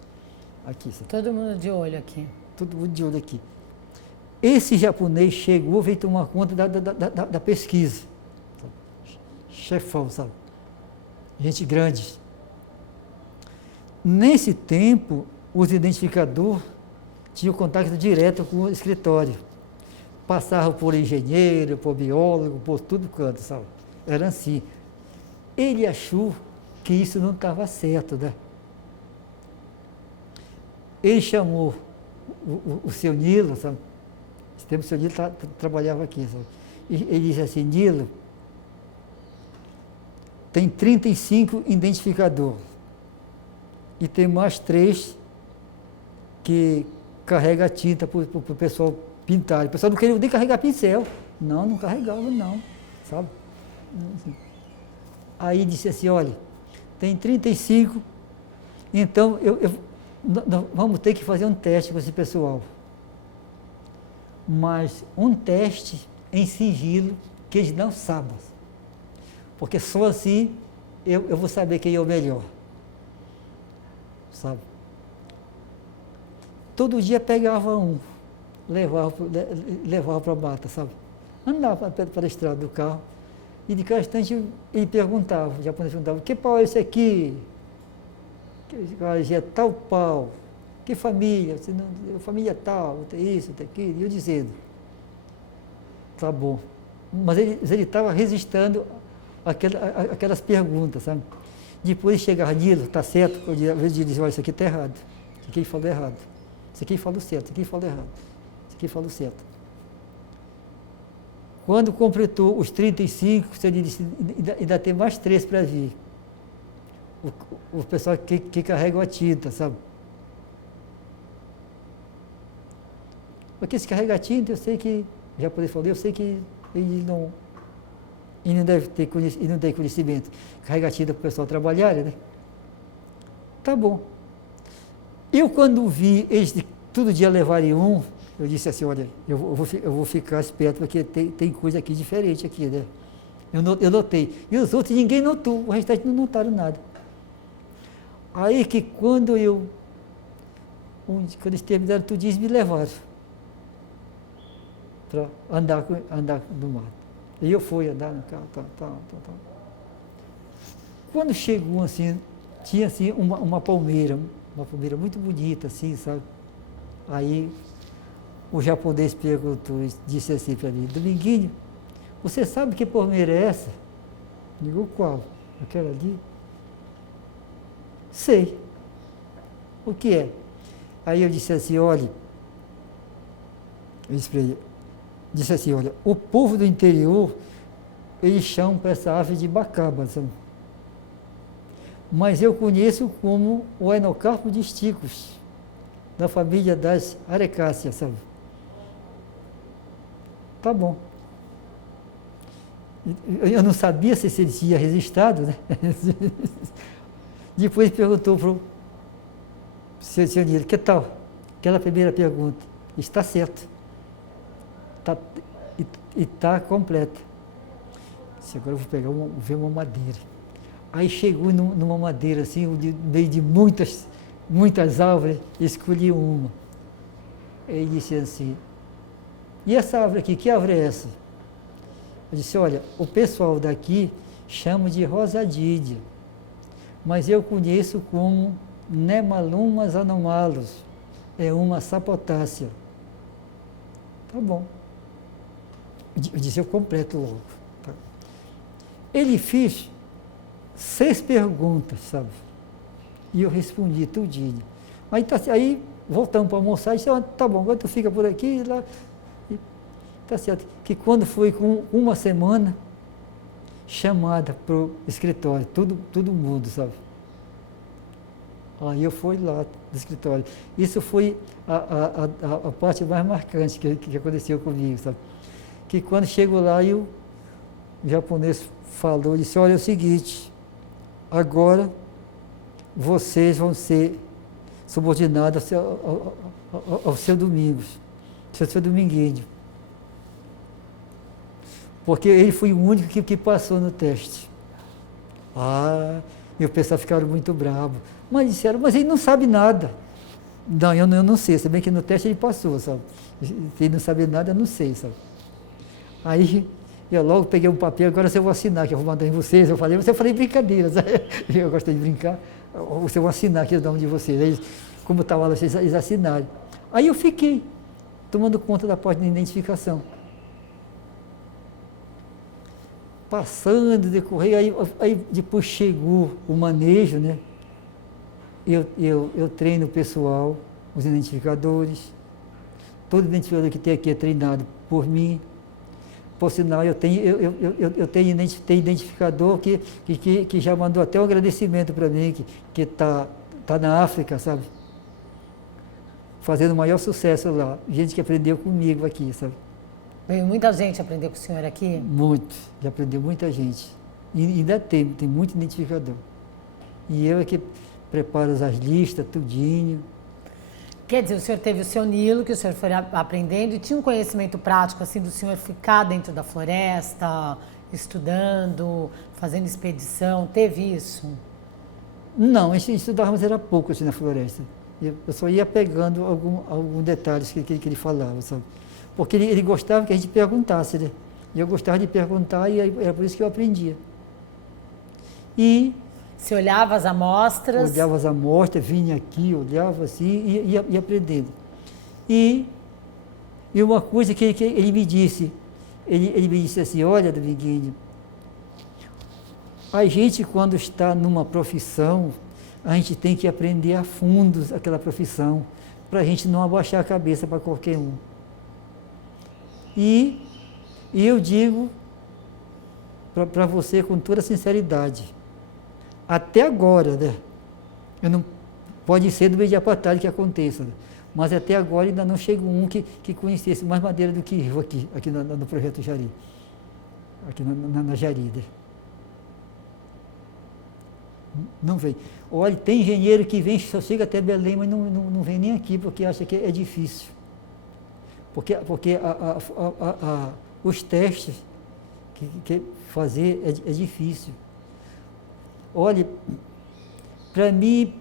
Aqui, sabe? Todo mundo de olho aqui. Todo mundo de olho aqui. Esse japonês chegou, veio tomar conta da pesquisa. Sabe? Chefão, sabe? Gente grande. Nesse tempo, os identificadores tinham contato direto com o escritório. Passavam por engenheiro, por biólogo, por tudo canto, sabe? Era assim. Ele achou que isso não estava certo, né? Ele chamou o seu Nilo, sabe? Esse tempo o seu Nilo trabalhava aqui, sabe? E ele disse assim, Nilo, tem 35 identificadores. E tem mais 3 que carrega tinta para o pessoal pintar. O pessoal não queria nem carregar pincel. Não carregava não, sabe? Aí disse assim, olha, tem 35, então nós vamos ter que fazer um teste com esse pessoal. Mas um teste em sigilo que eles não sabem. Porque só assim eu vou saber quem é o melhor. Sabe? Todo dia pegava um, levava para a mata, sabe? Andava para a estrada do carro e de cada instante ele perguntava, o japonês perguntava, que pau é esse aqui? É tal pau. Que família? Família tal, tem isso, tem aquilo. E eu dizendo, tá bom. Mas ele estava resistindo aquelas perguntas, sabe? Depois chegava, Nilo, está certo? Às vezes ele dizia, olha, isso aqui está errado. Isso aqui ele falou errado. Isso aqui ele falou certo, isso aqui ele falou errado. Isso aqui ele falou certo. Quando completou os 35, ele disse, ainda tem mais 3 para vir. O pessoal que carrega a tinta, sabe? Porque se carrega a tinta, eu sei que, já poder falar, eu sei que ele não deve ter conhecimento, não tem conhecimento. Carrega a tinta para o pessoal trabalhar, né? Tá bom. Eu, quando vi eles todo dia levarem um, eu disse assim, olha, eu vou ficar esperto, porque tem coisa aqui diferente aqui, né? Eu notei. E os outros, ninguém notou, o restante não notaram nada. Aí que quando eles terminaram tudo isso, me levaram para andar no mato. E eu fui andar no carro, tal. Quando chegou assim, tinha assim uma palmeira muito bonita, assim, sabe? Aí o japonês perguntou, disse assim para mim, Dominguinho, você sabe que palmeira é essa? Digo, qual? Aquela ali? Sei. O que é? Aí eu disse assim, olha, eu disse para ele, disse assim, olha, o povo do interior, eles chamam para essa árvore de bacaba, sabe? Mas eu conheço como o Enocarpo de Esticos, da família das arecáceas, sabe? Tá bom. Eu não sabia se ele tinha registrado, né? Depois perguntou para o seu Nilo, que tal? Aquela primeira pergunta. Está certo. E está completa. Disse, agora eu vou pegar ver uma madeira. Aí chegou numa madeira, assim, no meio de muitas árvores, escolhi uma. Ele disse assim, e essa árvore aqui, que árvore é essa? Eu disse, olha, o pessoal daqui chama de rosadídea, mas eu conheço como Nemalumas anomalus, é uma sapotácea. Tá bom. Eu disse, eu completo logo. Tá. Ele fez 6 perguntas, sabe? E eu respondi tudinho. Aí voltamos para almoçar e disse, tá bom, agora tu fica por aqui e lá. Tá certo. Que quando foi com uma semana, chamada para o escritório, tudo mudo, sabe? Aí eu fui lá do escritório. Isso foi a parte mais marcante que aconteceu comigo, sabe? Que quando chego lá, o japonês falou, disse, olha, é o seguinte, agora vocês vão ser subordinados ao seu Domingos, seu Dominguinho. Porque ele foi o único que passou no teste. E o pessoal ficaram muito bravo. Mas disseram, mas ele não sabe nada. Não, eu não sei, se bem que no teste ele passou, sabe? Se ele não sabe nada, eu não sei, sabe? Aí eu logo peguei um papel, agora eu vou assinar, que eu vou mandar em vocês. Eu falei brincadeira, sabe? Eu gostei de brincar. Você vai assinar aqui o nome de vocês. Aí, como estava lá, eles assinaram. Aí eu fiquei tomando conta da parte de identificação. Passando, decorrer, aí depois chegou o manejo, né? Eu treino o pessoal, os identificadores. Todo identificador que tem aqui é treinado por mim. Por sinal, eu tenho identificador que já mandou até um agradecimento para mim, que tá na África, sabe? Fazendo o maior sucesso lá. Gente que aprendeu comigo aqui, sabe? Veio muita gente aprender com o senhor aqui? Muito, já aprendeu muita gente. E ainda tem muito identificador. E eu é que preparo as listas, tudinho. Quer dizer, o senhor teve o seu Nilo, que o senhor foi aprendendo, e tinha um conhecimento prático, assim, do senhor ficar dentro da floresta, estudando, fazendo expedição, teve isso? Não, estudávamos era pouco assim na floresta. Eu só ia pegando alguns detalhes que ele falava, sabe? Porque ele gostava que a gente perguntasse, né? E eu gostava de perguntar e era por isso que eu aprendia. E... Você olhava as amostras? Olhava as amostras, vinha aqui, olhava assim e ia aprendendo. E uma coisa que ele me disse, ele me disse assim, olha, Dominguinho, a gente quando está numa profissão, a gente tem que aprender a fundo aquela profissão, para a gente não abaixar a cabeça para qualquer um. E eu digo para você com toda sinceridade, até agora, né? Pode ser do dia para tarde que aconteça, né? Mas até agora ainda não chegou um que conhecesse mais madeira do que eu aqui no Projeto Jari, aqui na Jari, né? Não vem. Olha, tem engenheiro que vem, só chega até Belém, mas não vem nem aqui porque acha que é difícil. Porque os testes que fazer é difícil. Olha, para mim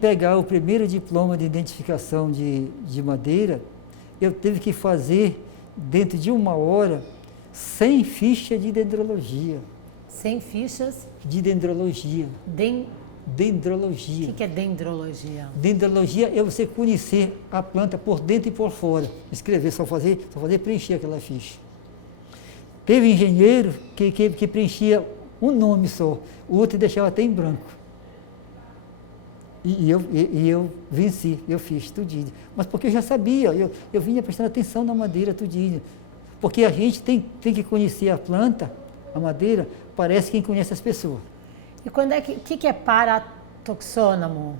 pegar o primeiro diploma de identificação de madeira, eu tive que fazer, dentro de 1 hora, 100 fichas de dendrologia. 100 fichas? De dendrologia. Dendrologia. O que é dendrologia? Dendrologia é você conhecer a planta por dentro e por fora. Escrever, só fazer preencher aquela ficha. Teve engenheiro que preenchia um nome só, o outro deixava até em branco. E eu venci, eu fiz tudinho. Mas porque eu já sabia, eu vinha prestando atenção na madeira tudinho. Porque a gente tem que conhecer a planta, a madeira, parece quem conhece as pessoas. E quando é que é parataxônomo?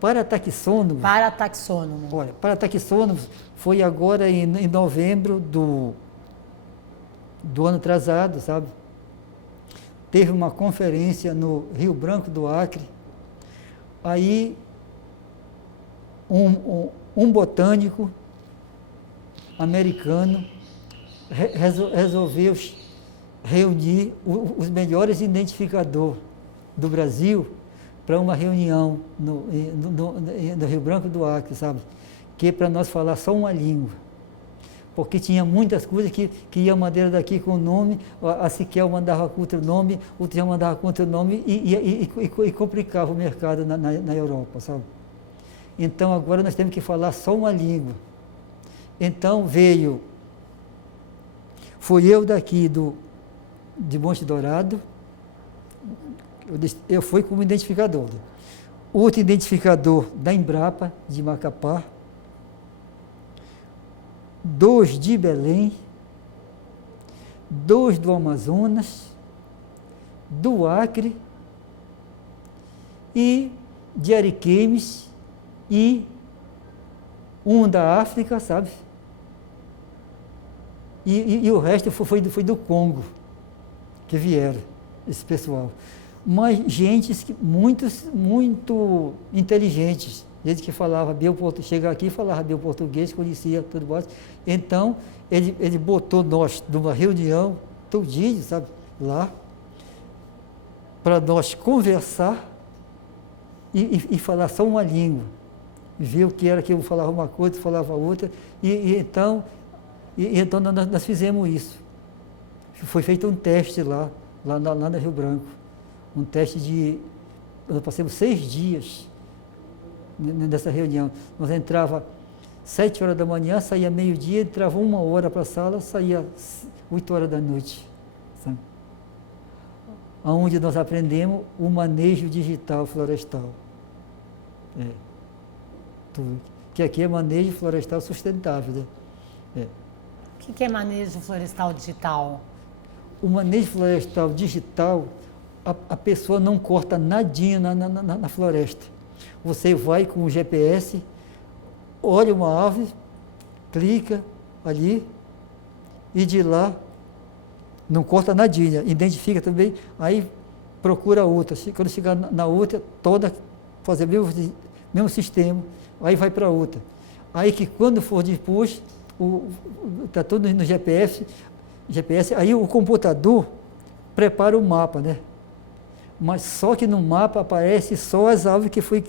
Parataxônomo? Parataxônomo. Olha, parataxônomo foi agora em novembro do ano atrasado, sabe? Teve uma conferência no Rio Branco do Acre. Aí, um botânico americano resolveu reunir os melhores identificadores do Brasil para uma reunião no Rio Branco do Acre, sabe? Que é para nós falar só uma língua. Porque tinha muitas coisas que ia madeira daqui com o nome, a Siquel mandava com outro nome, outro já mandava com outro nome e complicava o mercado na Europa, sabe? Então agora nós temos que falar só uma língua. Então fui eu daqui de Monte Dourado, eu fui como identificador. Outro identificador da Embrapa, de Macapá, 2 de Belém, 2 do Amazonas, do Acre e de Ariquemes e um da África, sabe? E o resto foi do Congo que vieram, esse pessoal. Mas gente muito inteligentes. Gente que falava bem o português, chegava aqui e falava bem o português, conhecia tudo mais. Então, ele botou nós numa reunião, todinho, sabe, lá, para nós conversar e falar só uma língua. Ver o que era que eu falava uma coisa, falava outra. Então nós fizemos isso. Foi feito um teste lá no Rio Branco. Um teste nós passamos 6 dias nessa reunião. Nós entrava 7 horas da manhã, saía meio-dia, entrava 1 hora para a sala, saía 8 horas da noite. Sabe? Onde nós aprendemos o manejo digital florestal. Tudo. Que aqui é manejo florestal sustentável. Né? O que é manejo florestal digital? O manejo florestal digital, a pessoa não corta nadinha na floresta. Você vai com o GPS, olha uma árvore, clica ali e de lá não corta nadinha, identifica também, aí procura outra. Quando chegar na outra, toda fazer o mesmo sistema, aí vai para outra. Aí que quando for depois, está tudo no GPS, aí o computador prepara o mapa, né? Mas só que no mapa aparece só as árvores que foi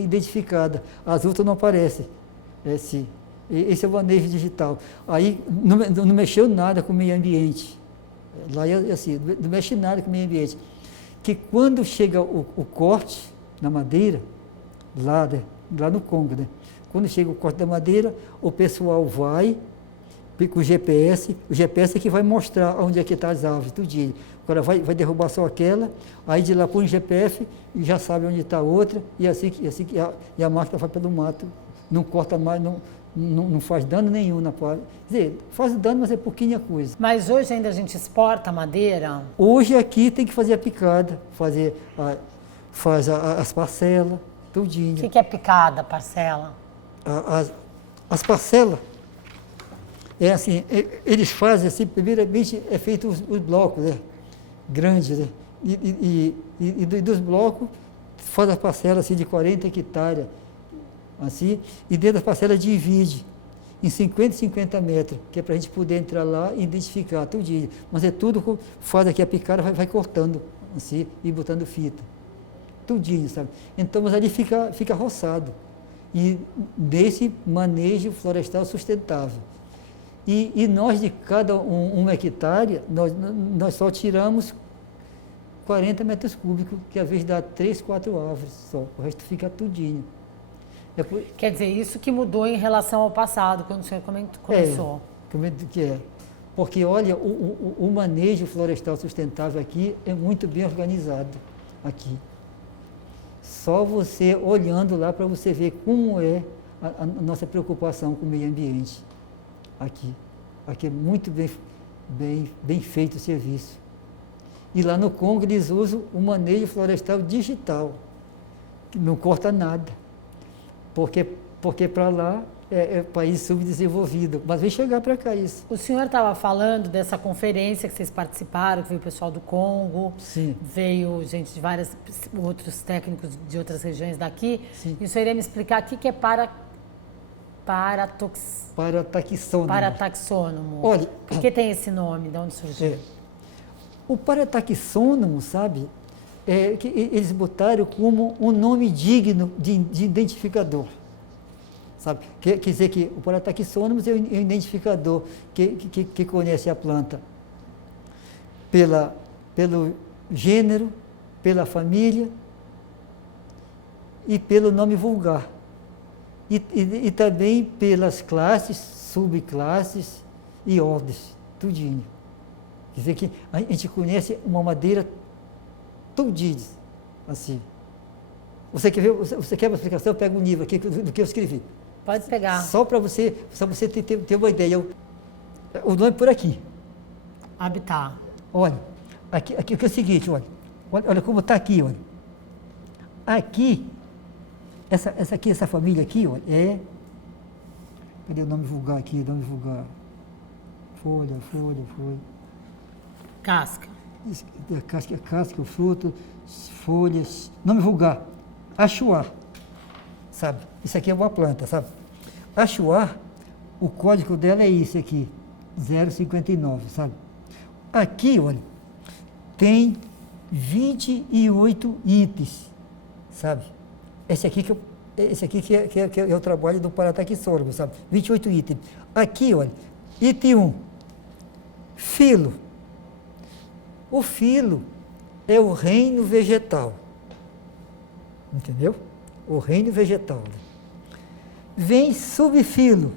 identificada, as outras não aparecem. Esse é o manejo digital. Aí não mexeu nada com o meio ambiente. Lá é assim, não mexe nada com o meio ambiente. Que quando chega o corte na madeira, lá no Congo, né? Quando chega o corte da madeira, o pessoal vai com o GPS é que vai mostrar onde é que está as árvores, tudinho. Agora vai derrubar só aquela, aí de lá põe o GPS e já sabe onde está a outra, e a máquina vai pelo mato, não corta mais, não faz dano nenhum na parte. Quer dizer, faz dano, mas é pouquinha coisa. Mas hoje ainda a gente exporta madeira? Hoje aqui tem que fazer a picada, faz as parcelas, tudinho. O que é picada, parcela? As parcelas, é assim, eles fazem assim, primeiramente é feito os blocos, né? Grandes, né? E dos blocos faz a parcela assim, de 40 hectares, assim, e dentro das parcelas divide em 50 metros, que é para a gente poder entrar lá e identificar tudinho. Mas é tudo, faz aqui a picada, vai cortando, assim, e botando fita. Tudinho, sabe? Então, mas ali fica roçado. E desse manejo florestal sustentável. E nós, de cada um hectare, nós só tiramos 40 metros cúbicos, que às vezes dá 3, 4 árvores só, o resto fica tudinho. Quer dizer, isso que mudou em relação ao passado, quando o senhor começou. Que é. Porque, olha, o manejo florestal sustentável aqui é muito bem organizado aqui. Só você olhando lá para você ver como é a nossa preocupação com o meio ambiente aqui. Aqui é muito bem feito o serviço. E lá no Congo eles usam o manejo florestal digital, que não corta nada. Porque para lá é país subdesenvolvido, mas vem chegar para cá isso. O senhor estava falando dessa conferência que vocês participaram, que veio o pessoal do Congo, Sim. Veio gente de vários outros técnicos de outras regiões daqui. Sim. E o senhor iria me explicar o que é parataxônomo. Parataxônomo. Olha, por que tem esse nome? De onde surgiu? O parataxônomo, sabe, que eles botaram como um nome digno de identificador. Sabe? Quer dizer que o parataxônomo é um identificador que conhece a planta pelo gênero, pela família e pelo nome vulgar. E também pelas classes, subclasses e ordens, tudinho. Quer dizer que a gente conhece uma madeira tudinho, assim. Você quer uma explicação? Eu pego um livro aqui do que eu escrevi. Pode pegar. Só para você ter uma ideia. O nome por aqui. Habitar. Olha, aqui é o seguinte, olha como está aqui, olha. Aqui, essa família aqui, olha, cadê o nome vulgar aqui? Nome vulgar. Folha. Casca. Casca, fruto, folhas. Nome vulgar. Achuar. Sabe? Isso aqui é uma planta, sabe? Achuar, o código dela é esse aqui, 0,59, sabe? Aqui, olha, tem 28 itens, sabe? Esse aqui que é o trabalho do parataxônomo, sabe? 28 itens. Aqui, olha, item 1, filo. O filo é o reino vegetal, entendeu? O reino vegetal. Vem subfilo,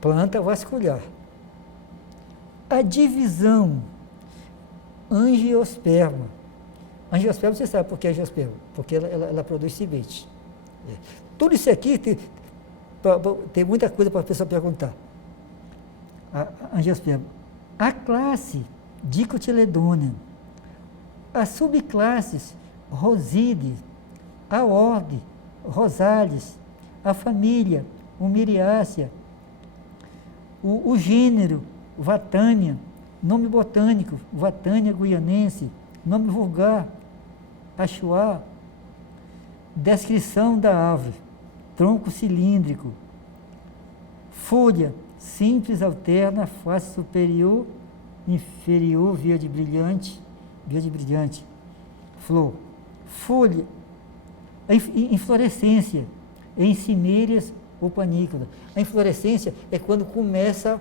planta vascular. A divisão, angiosperma. Angiosperma, você sabe por que é angiosperma? Porque ela produz semente. Tudo isso aqui tem muita coisa para a pessoa perguntar. A angiosperma. A classe Dicotiledônea. As subclasses Roside, a ordem, Rosales, a família, o Miriácea, o gênero, Vatânia, nome botânico, Vatânia guianense, nome vulgar, Achuá, descrição da árvore, tronco cilíndrico, folha, simples, alterna, face superior, inferior, verde brilhante, flor, folha, inflorescência, em cimeiras ou panícula. A inflorescência é quando começa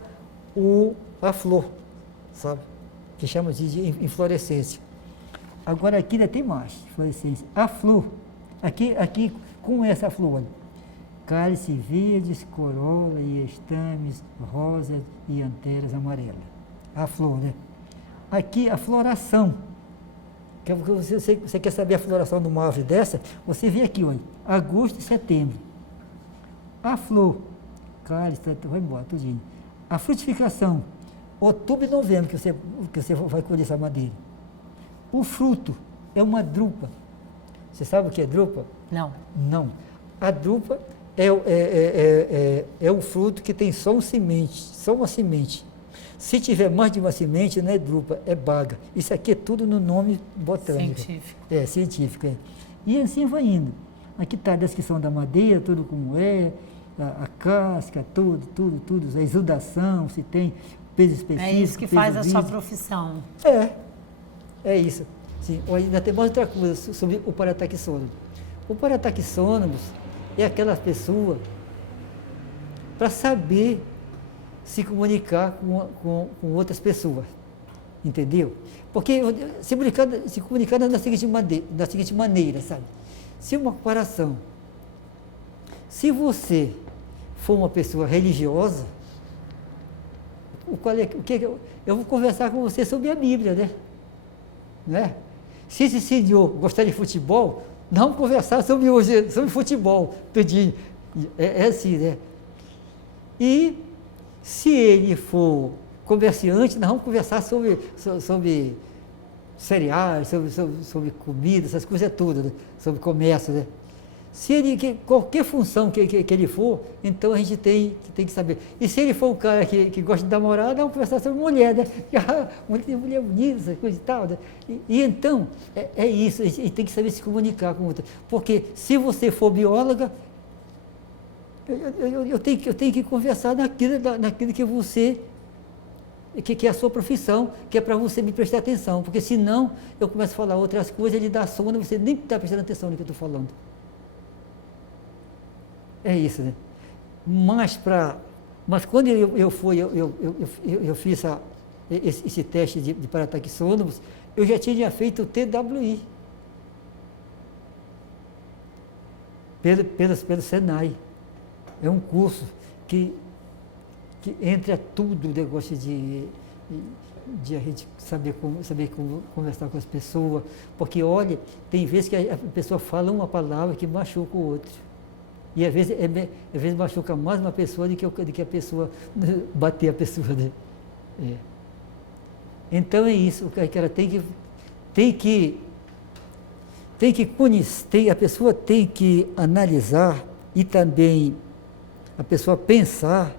a flor, sabe? Que chama de inflorescência. Agora aqui ainda tem mais inflorescência. A flor, aqui como é essa flor? Olha, cálice verdes, corola e estames rosas e anteras amarelas. A flor, né? Aqui a floração. Você quer saber a floração de uma árvore dessa? Você vê aqui, olha, agosto e setembro. A flor, cálice, vai embora, tudinho. A frutificação, outubro e novembro, que você vai colher essa madeira. O fruto é uma drupa. Você sabe o que é drupa? Não. Não. A drupa é o fruto que tem só uma semente. Se tiver mais de uma semente, não é drupa, é baga. Isso aqui é tudo no nome botânico. Científico. Científico. E assim vai indo. Aqui está a descrição da madeira, tudo como é, a casca, tudo, a exudação, se tem peso específico. É isso que faz a sua profissão. É isso. Sim. Ainda tem mais outra coisa sobre o parataxônomo. O parataxônomo é aquela pessoa para saber se comunicar com outras pessoas, entendeu? Porque se comunicar da seguinte maneira, sabe? Se uma comparação, se você for uma pessoa religiosa, eu vou conversar com você sobre a Bíblia, né? Né? Se esse senhor gostar de futebol, nós vamos conversar sobre futebol, tudinho. É assim, né? E se ele for comerciante, nós vamos conversar sobre cereais, sobre comida, essas coisas todas, né? Sobre comércio, né? Se ele, qualquer função que ele for, então a gente tem que saber. E se ele for um cara que gosta de namorar, vamos conversar sobre mulher, né? Mulher bonita, essa coisa e tal, né? E então, é isso, a gente tem que saber se comunicar com outra. Porque se você for bióloga, eu tenho que conversar naquilo que você, que é a sua profissão, que é para você me prestar atenção. Porque senão eu começo a falar outras coisas, ele dá sono, você nem está prestando atenção no que eu estou falando. É isso, né? Mas quando eu fiz esse teste de parataxônomos, eu já tinha feito o TWI. Pelo Senai. É um curso que entra tudo o negócio de a gente saber como conversar com as pessoas. Porque, olha, tem vezes que a pessoa fala uma palavra que machuca o outro. E às vezes machuca mais uma pessoa do que a pessoa bater a pessoa, né? Então é isso, que ela tem que conhecer, a pessoa tem que analisar e também a pessoa pensar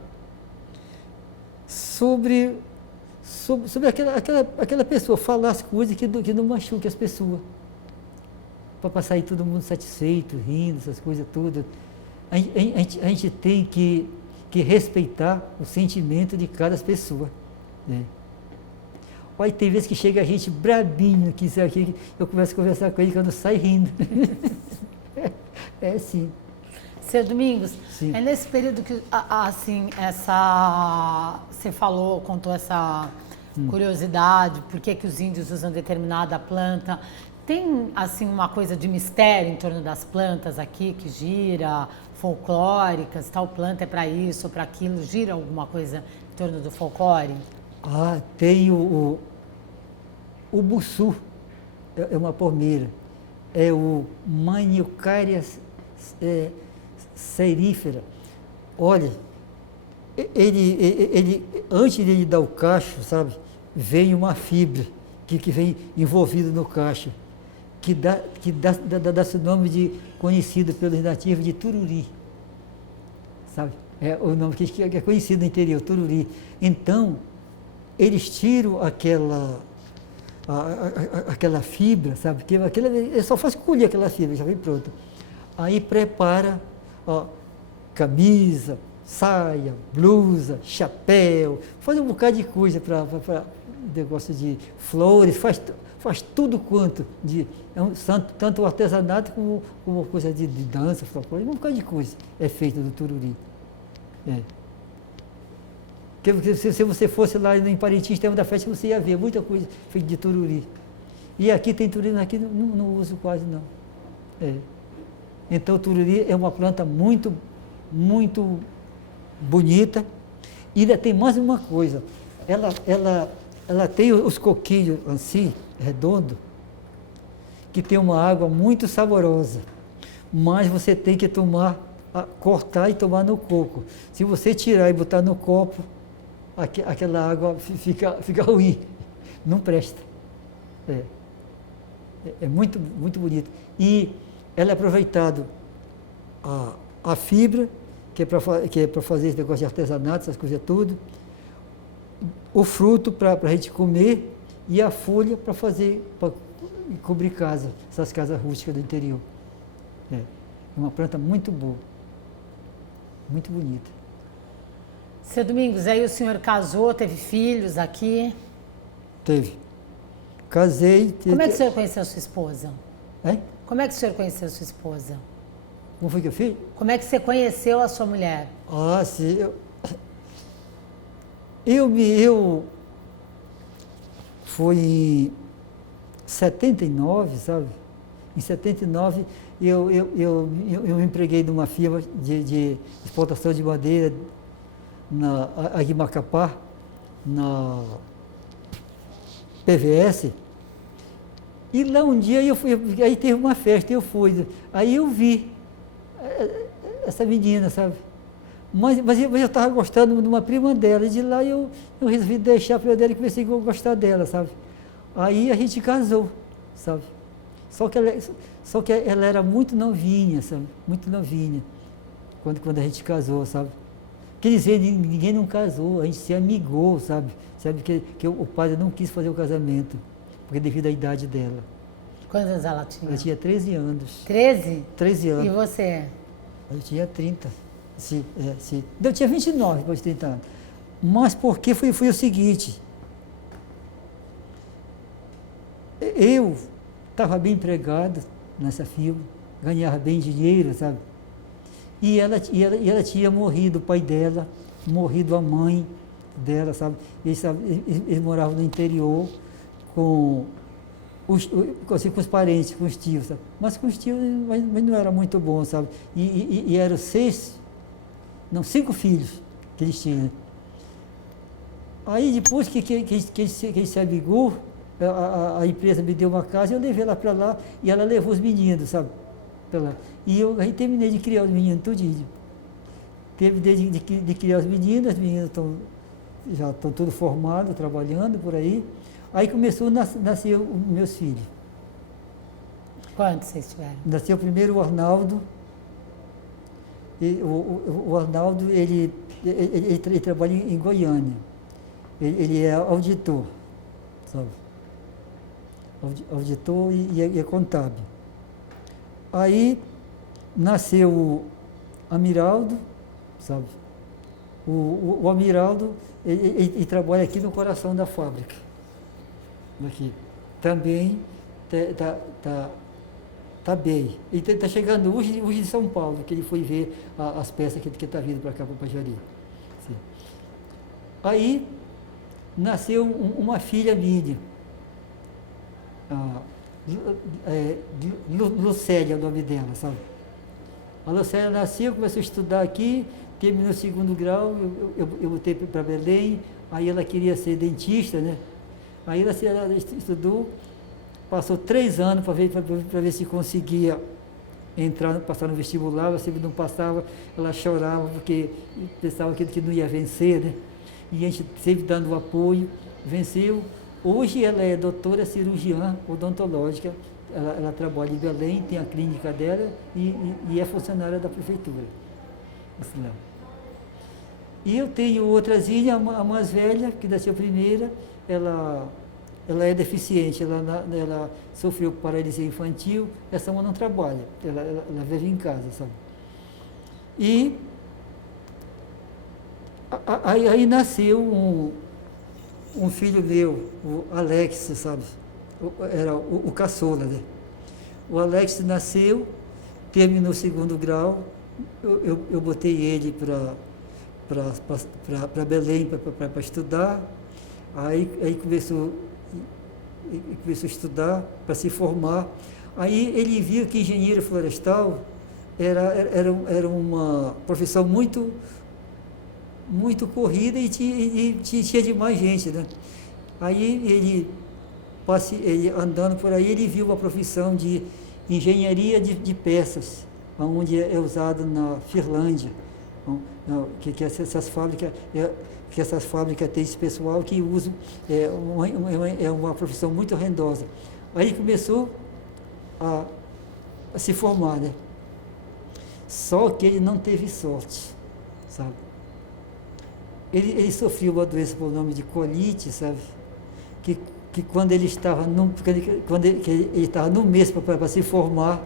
sobre aquela pessoa, falar as coisas que não machuquem as pessoas. Para sair todo mundo satisfeito, rindo, essas coisas todas. A gente tem que respeitar o sentimento de cada pessoa, né? Olha, tem vezes que chega a gente brabinho, que eu começo a conversar com ele quando sai rindo. É sim. Seu Domingos, sim. É nesse período que, assim, você contou essa curiosidade, por que os índios usam determinada planta. Tem, assim, uma coisa de mistério em torno das plantas aqui, que gira, folclóricas, tal planta é para isso ou para aquilo, gira alguma coisa em torno do folclore? Tem o bussu, é uma palmeira, é o Maniocária cerífera. Olha, ele antes de ele dar o cacho, sabe, vem uma fibra que vem envolvida no cacho, que dá esse nome conhecido pelos nativos de tururi, sabe? É o nome que é conhecido no interior, tururi. Então, eles tiram aquela fibra, sabe? Ele só faz colher aquela fibra, já vem pronta. Aí prepara camisa, saia, blusa, chapéu, faz um bocado de coisa para negócio de flores, faz tudo quanto, tanto o artesanato como coisa de dança, folclore, um bocado de coisa é feita do tururi. Porque se você fosse lá em Parintins, tempo da festa, você ia ver muita coisa feita de tururi. E aqui tem tururi, mas aqui não uso quase não. Então o tururi é uma planta muito, muito bonita. E ainda tem mais uma coisa, ela tem os coquinhos assim, redondo, que tem uma água muito saborosa, mas você tem que cortar e tomar no coco. Se você tirar e botar no copo, aquela água fica ruim, não presta. É muito, muito bonito. E ela é aproveitado a fibra, que é para fazer esse negócio de artesanato, essas coisas tudo, o fruto para a gente comer e a folha para cobrir casa, essas casas rústicas do interior. É uma planta muito boa, muito bonita. Seu Domingos, aí o senhor casou, teve filhos aqui? Teve. Casei. Como é que o senhor conheceu a sua esposa? Hein? Como é que o senhor conheceu a sua esposa? Como foi que eu fiz? Como é que você conheceu a sua mulher? Sim. Eu foi em 79, sabe? Em 79, eu me empreguei numa firma de exportação de madeira aqui em Macapá, na PVS, e lá um dia eu fui, aí teve uma festa, eu fui, aí eu vi essa menina, sabe? Mas eu estava gostando de uma prima dela, e de lá eu resolvi deixar a prima dela e comecei a gostar dela, sabe? Aí a gente casou, sabe? Só que ela era muito novinha, sabe? Muito novinha, quando a gente casou, sabe? Quer dizer, ninguém não casou, a gente se amigou, sabe? Sabe que o padre não quis fazer o casamento, porque devido à idade dela. Quantos anos ela tinha? Ela tinha 13 anos. 13? 13 anos. E você? Eu tinha 30. Eu tinha 29 depois de 30 anos. Mas porque foi o seguinte, eu estava bem empregado nessa firma, ganhava bem dinheiro, sabe? E ela tinha morrido, o pai dela, morrido a mãe dela, sabe? Eles moravam no interior com os parentes, com os tios, sabe? Mas com os tios, mas não era muito bom, sabe? E eram 5 filhos que eles tinham. Aí depois que ele se amigou, a empresa me deu uma casa, eu levei ela para lá e ela levou os meninos, sabe? Pra lá. E eu aí terminei de criar os meninos tudinho. Terminei de criar os meninos já estão todos formados, trabalhando por aí. Aí começou a nascer os meus filhos. Quantos vocês tiveram? Nasceu primeiro o Arnaldo. E o Arnaldo, ele trabalha em Goiânia. Ele é auditor, sabe? Auditor e é contábil. Aí nasceu o Amiraldo, sabe? O Amiraldo, ele trabalha aqui no coração da fábrica. Aqui. Também está bem. Ele está chegando hoje em São Paulo, que ele foi ver as peças que está vindo para cá, para o Pajari. Aí nasceu uma filha minha, Lucélia é o nome dela, sabe? A Lucélia nasceu, começou a estudar aqui, terminou o 2º grau, eu voltei para Belém, aí ela queria ser dentista, né? Aí ela estudou, passou 3 anos para ver se conseguia passar no vestibular, se não passava, ela chorava porque pensava que não ia vencer, né? E a gente sempre dando o apoio, venceu. Hoje ela é doutora cirurgiã odontológica, ela trabalha em Belém, tem a clínica dela e é funcionária da prefeitura. E eu tenho outrazinha, a mais velha, que nasceu primeira, ela é deficiente, ela sofreu paralisia infantil, essa uma não trabalha, ela vive em casa, sabe? E aí nasceu um filho meu, o Alex, sabe? Era o caçula, né? O Alex nasceu, terminou o 2º grau, eu botei ele para Belém para estudar, aí começou a estudar, para se formar. Aí ele viu que engenheiro florestal era uma profissão muito corrida e tinha demais gente, né? Aí ele andando por aí, ele viu uma profissão de engenharia de peças, onde é usado na Finlândia, que essas fábricas têm esse pessoal que usa, é uma profissão muito rendosa. Aí ele começou a se formar, né? Só que ele não teve sorte, sabe? Ele sofreu uma doença por nome de colite, sabe? Que quando ele estava ele estava no mês para se formar,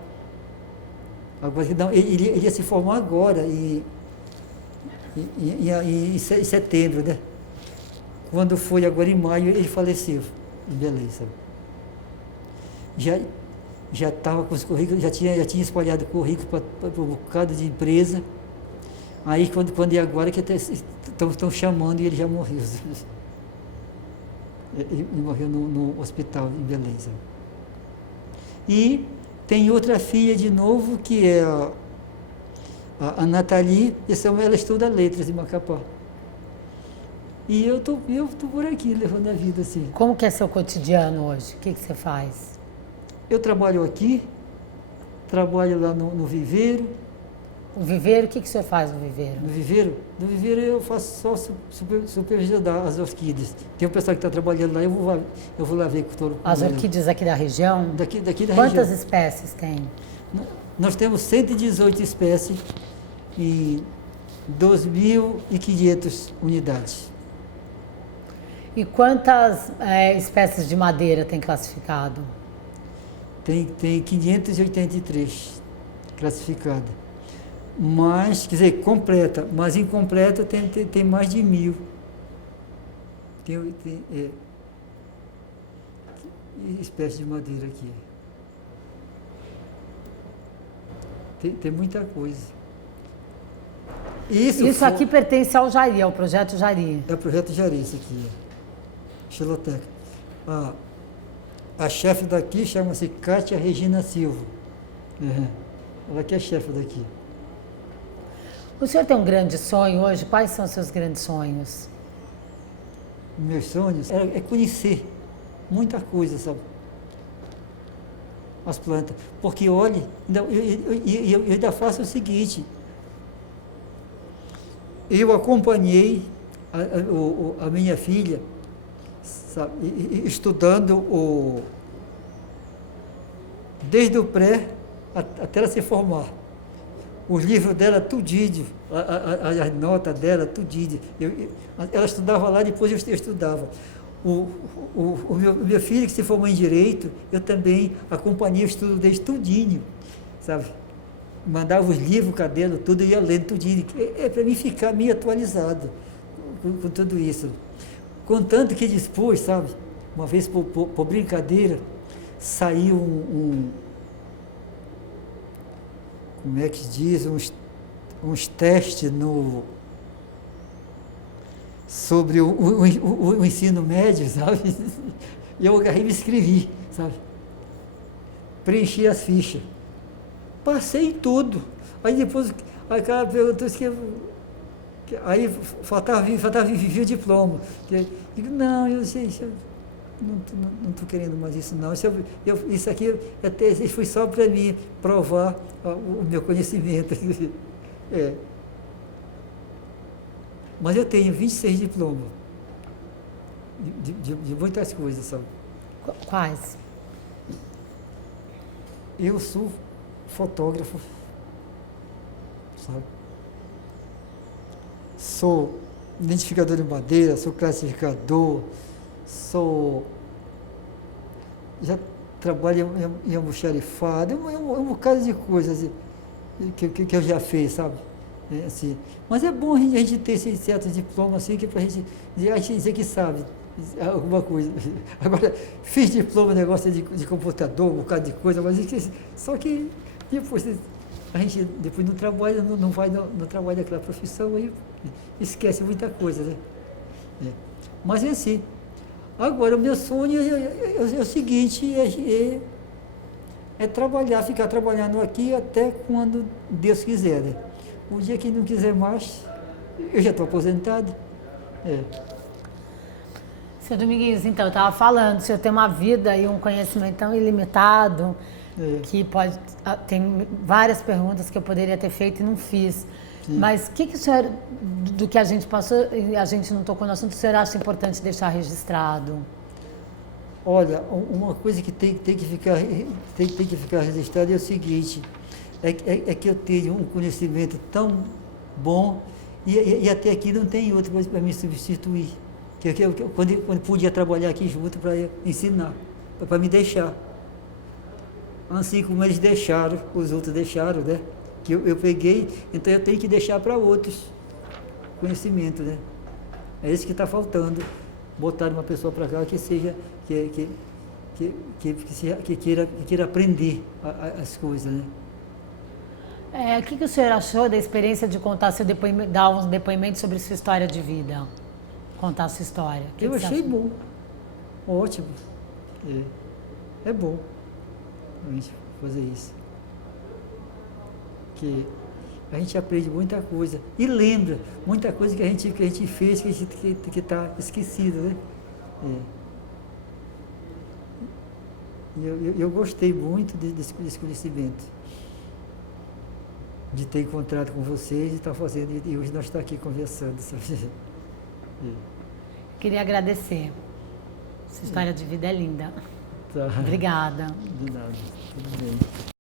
agora não, ele ia se formar agora em setembro, né? Quando foi agora em maio, ele faleceu em Belém, sabe? Já estava com os currículos, já tinha espalhado currículo para um bocado de empresa. Aí quando agora que estão chamando e ele já morreu. Ele morreu no hospital em Belém, sabe? E tem outra filha de novo, que é a Nathalie, ela estuda letras em Macapá. E eu tô por aqui, levando a vida assim. Como que é seu cotidiano hoje? O que você faz? Eu trabalho aqui, trabalho lá no viveiro. O viveiro, o que o senhor faz no viveiro? No viveiro eu faço só supervisionar as orquídeas. Tem um pessoal que está trabalhando lá, eu vou lá ver com todo As orquídeas aqui da região? Daqui da região. Quantas espécies tem? Nós temos 118 espécies e 2.500 unidades. E quantas espécies de madeira tem classificado? Tem 583 classificadas. Mas, quer dizer, completa, mas incompleta tem mais de 1.000. Tem espécies de madeira aqui. Tem muita coisa. Isso aqui pertence ao Jari, ao projeto Jari. É o projeto Jari, isso aqui. Xiloteca. A chefe daqui chama-se Cátia Regina Silva. Ela que é chefe daqui. O senhor tem um grande sonho hoje? Quais são os seus grandes sonhos? Meus sonhos é conhecer muita coisa, sabe? As plantas. Porque, olha, eu ainda faço o seguinte. Eu acompanhei a minha filha, sabe, estudando desde o pré até ela se formar. Os livros dela, tudinho, as notas dela, tudinho. Ela estudava lá, depois eu estudava. O meu filho que se formou em Direito, eu também acompanhei o estudo dele tudinho, sabe? Mandava os livros, caderno, tudo, eu ia lendo tudinho. Para mim ficar meio atualizado com tudo isso. Contanto que depois, sabe, uma vez por brincadeira, saiu como é que diz, uns testes sobre o ensino médio, sabe? E eu agarrei e me inscrevi, sabe? Preenchi as fichas. Passei em tudo. Aí depois, aí o cara perguntou se aí faltava vir o diploma. Eu digo, não, eu não estou querendo mais isso não. Isso aqui foi só para mim provar o meu conhecimento. Mas eu tenho 26 diplomas de muitas coisas, sabe? Quais? Eu sou fotógrafo, sabe? Sou identificador de madeira, sou classificador, já trabalho em almoxarifado, um bocado de coisas que eu já fiz, sabe? Assim. Mas é bom a gente ter esse certo diploma assim, que é para a gente dizer que sabe alguma coisa. Agora, fiz diploma, negócio de computador, um bocado de coisa, mas só que depois a gente depois não trabalha, não trabalha aquela profissão, aí esquece muita coisa, né? Mas é assim. Agora, o meu sonho é o seguinte, é trabalhar, ficar trabalhando aqui até quando Deus quiser, né? O dia que não quiser mais, eu já estou aposentado. Seu Dominguinhos, então, eu estava falando, o senhor tem uma vida e um conhecimento tão ilimitado, que tem várias perguntas que eu poderia ter feito e não fiz. Sim. Mas o que o senhor, do que a gente passou e a gente não tocou no assunto, o senhor acha importante deixar registrado? Olha, uma coisa que tem que ficar registrada é o seguinte, é que eu tenho um conhecimento tão bom e até aqui não tem outro para me substituir. Quando podia trabalhar aqui junto para ensinar, para me deixar. Assim como eles deixaram, os outros deixaram, né? Que eu peguei, então eu tenho que deixar para outros conhecimento, né? É isso que está faltando, botar uma pessoa para cá que seja, que queira aprender as coisas, né? O que o senhor achou da experiência de contar dar uns depoimentos sobre sua história de vida? Contar a sua história. Eu achei bom, ótimo. É bom a gente fazer isso. a gente aprende muita coisa e lembra muita coisa que a gente fez, que está esquecida, né? Eu gostei muito desse conhecimento, de ter encontrado com vocês e estar fazendo, e hoje nós estamos aqui conversando, sabe? Queria agradecer. Essa história de vida é linda. Tá. Obrigada. De nada, tudo bem.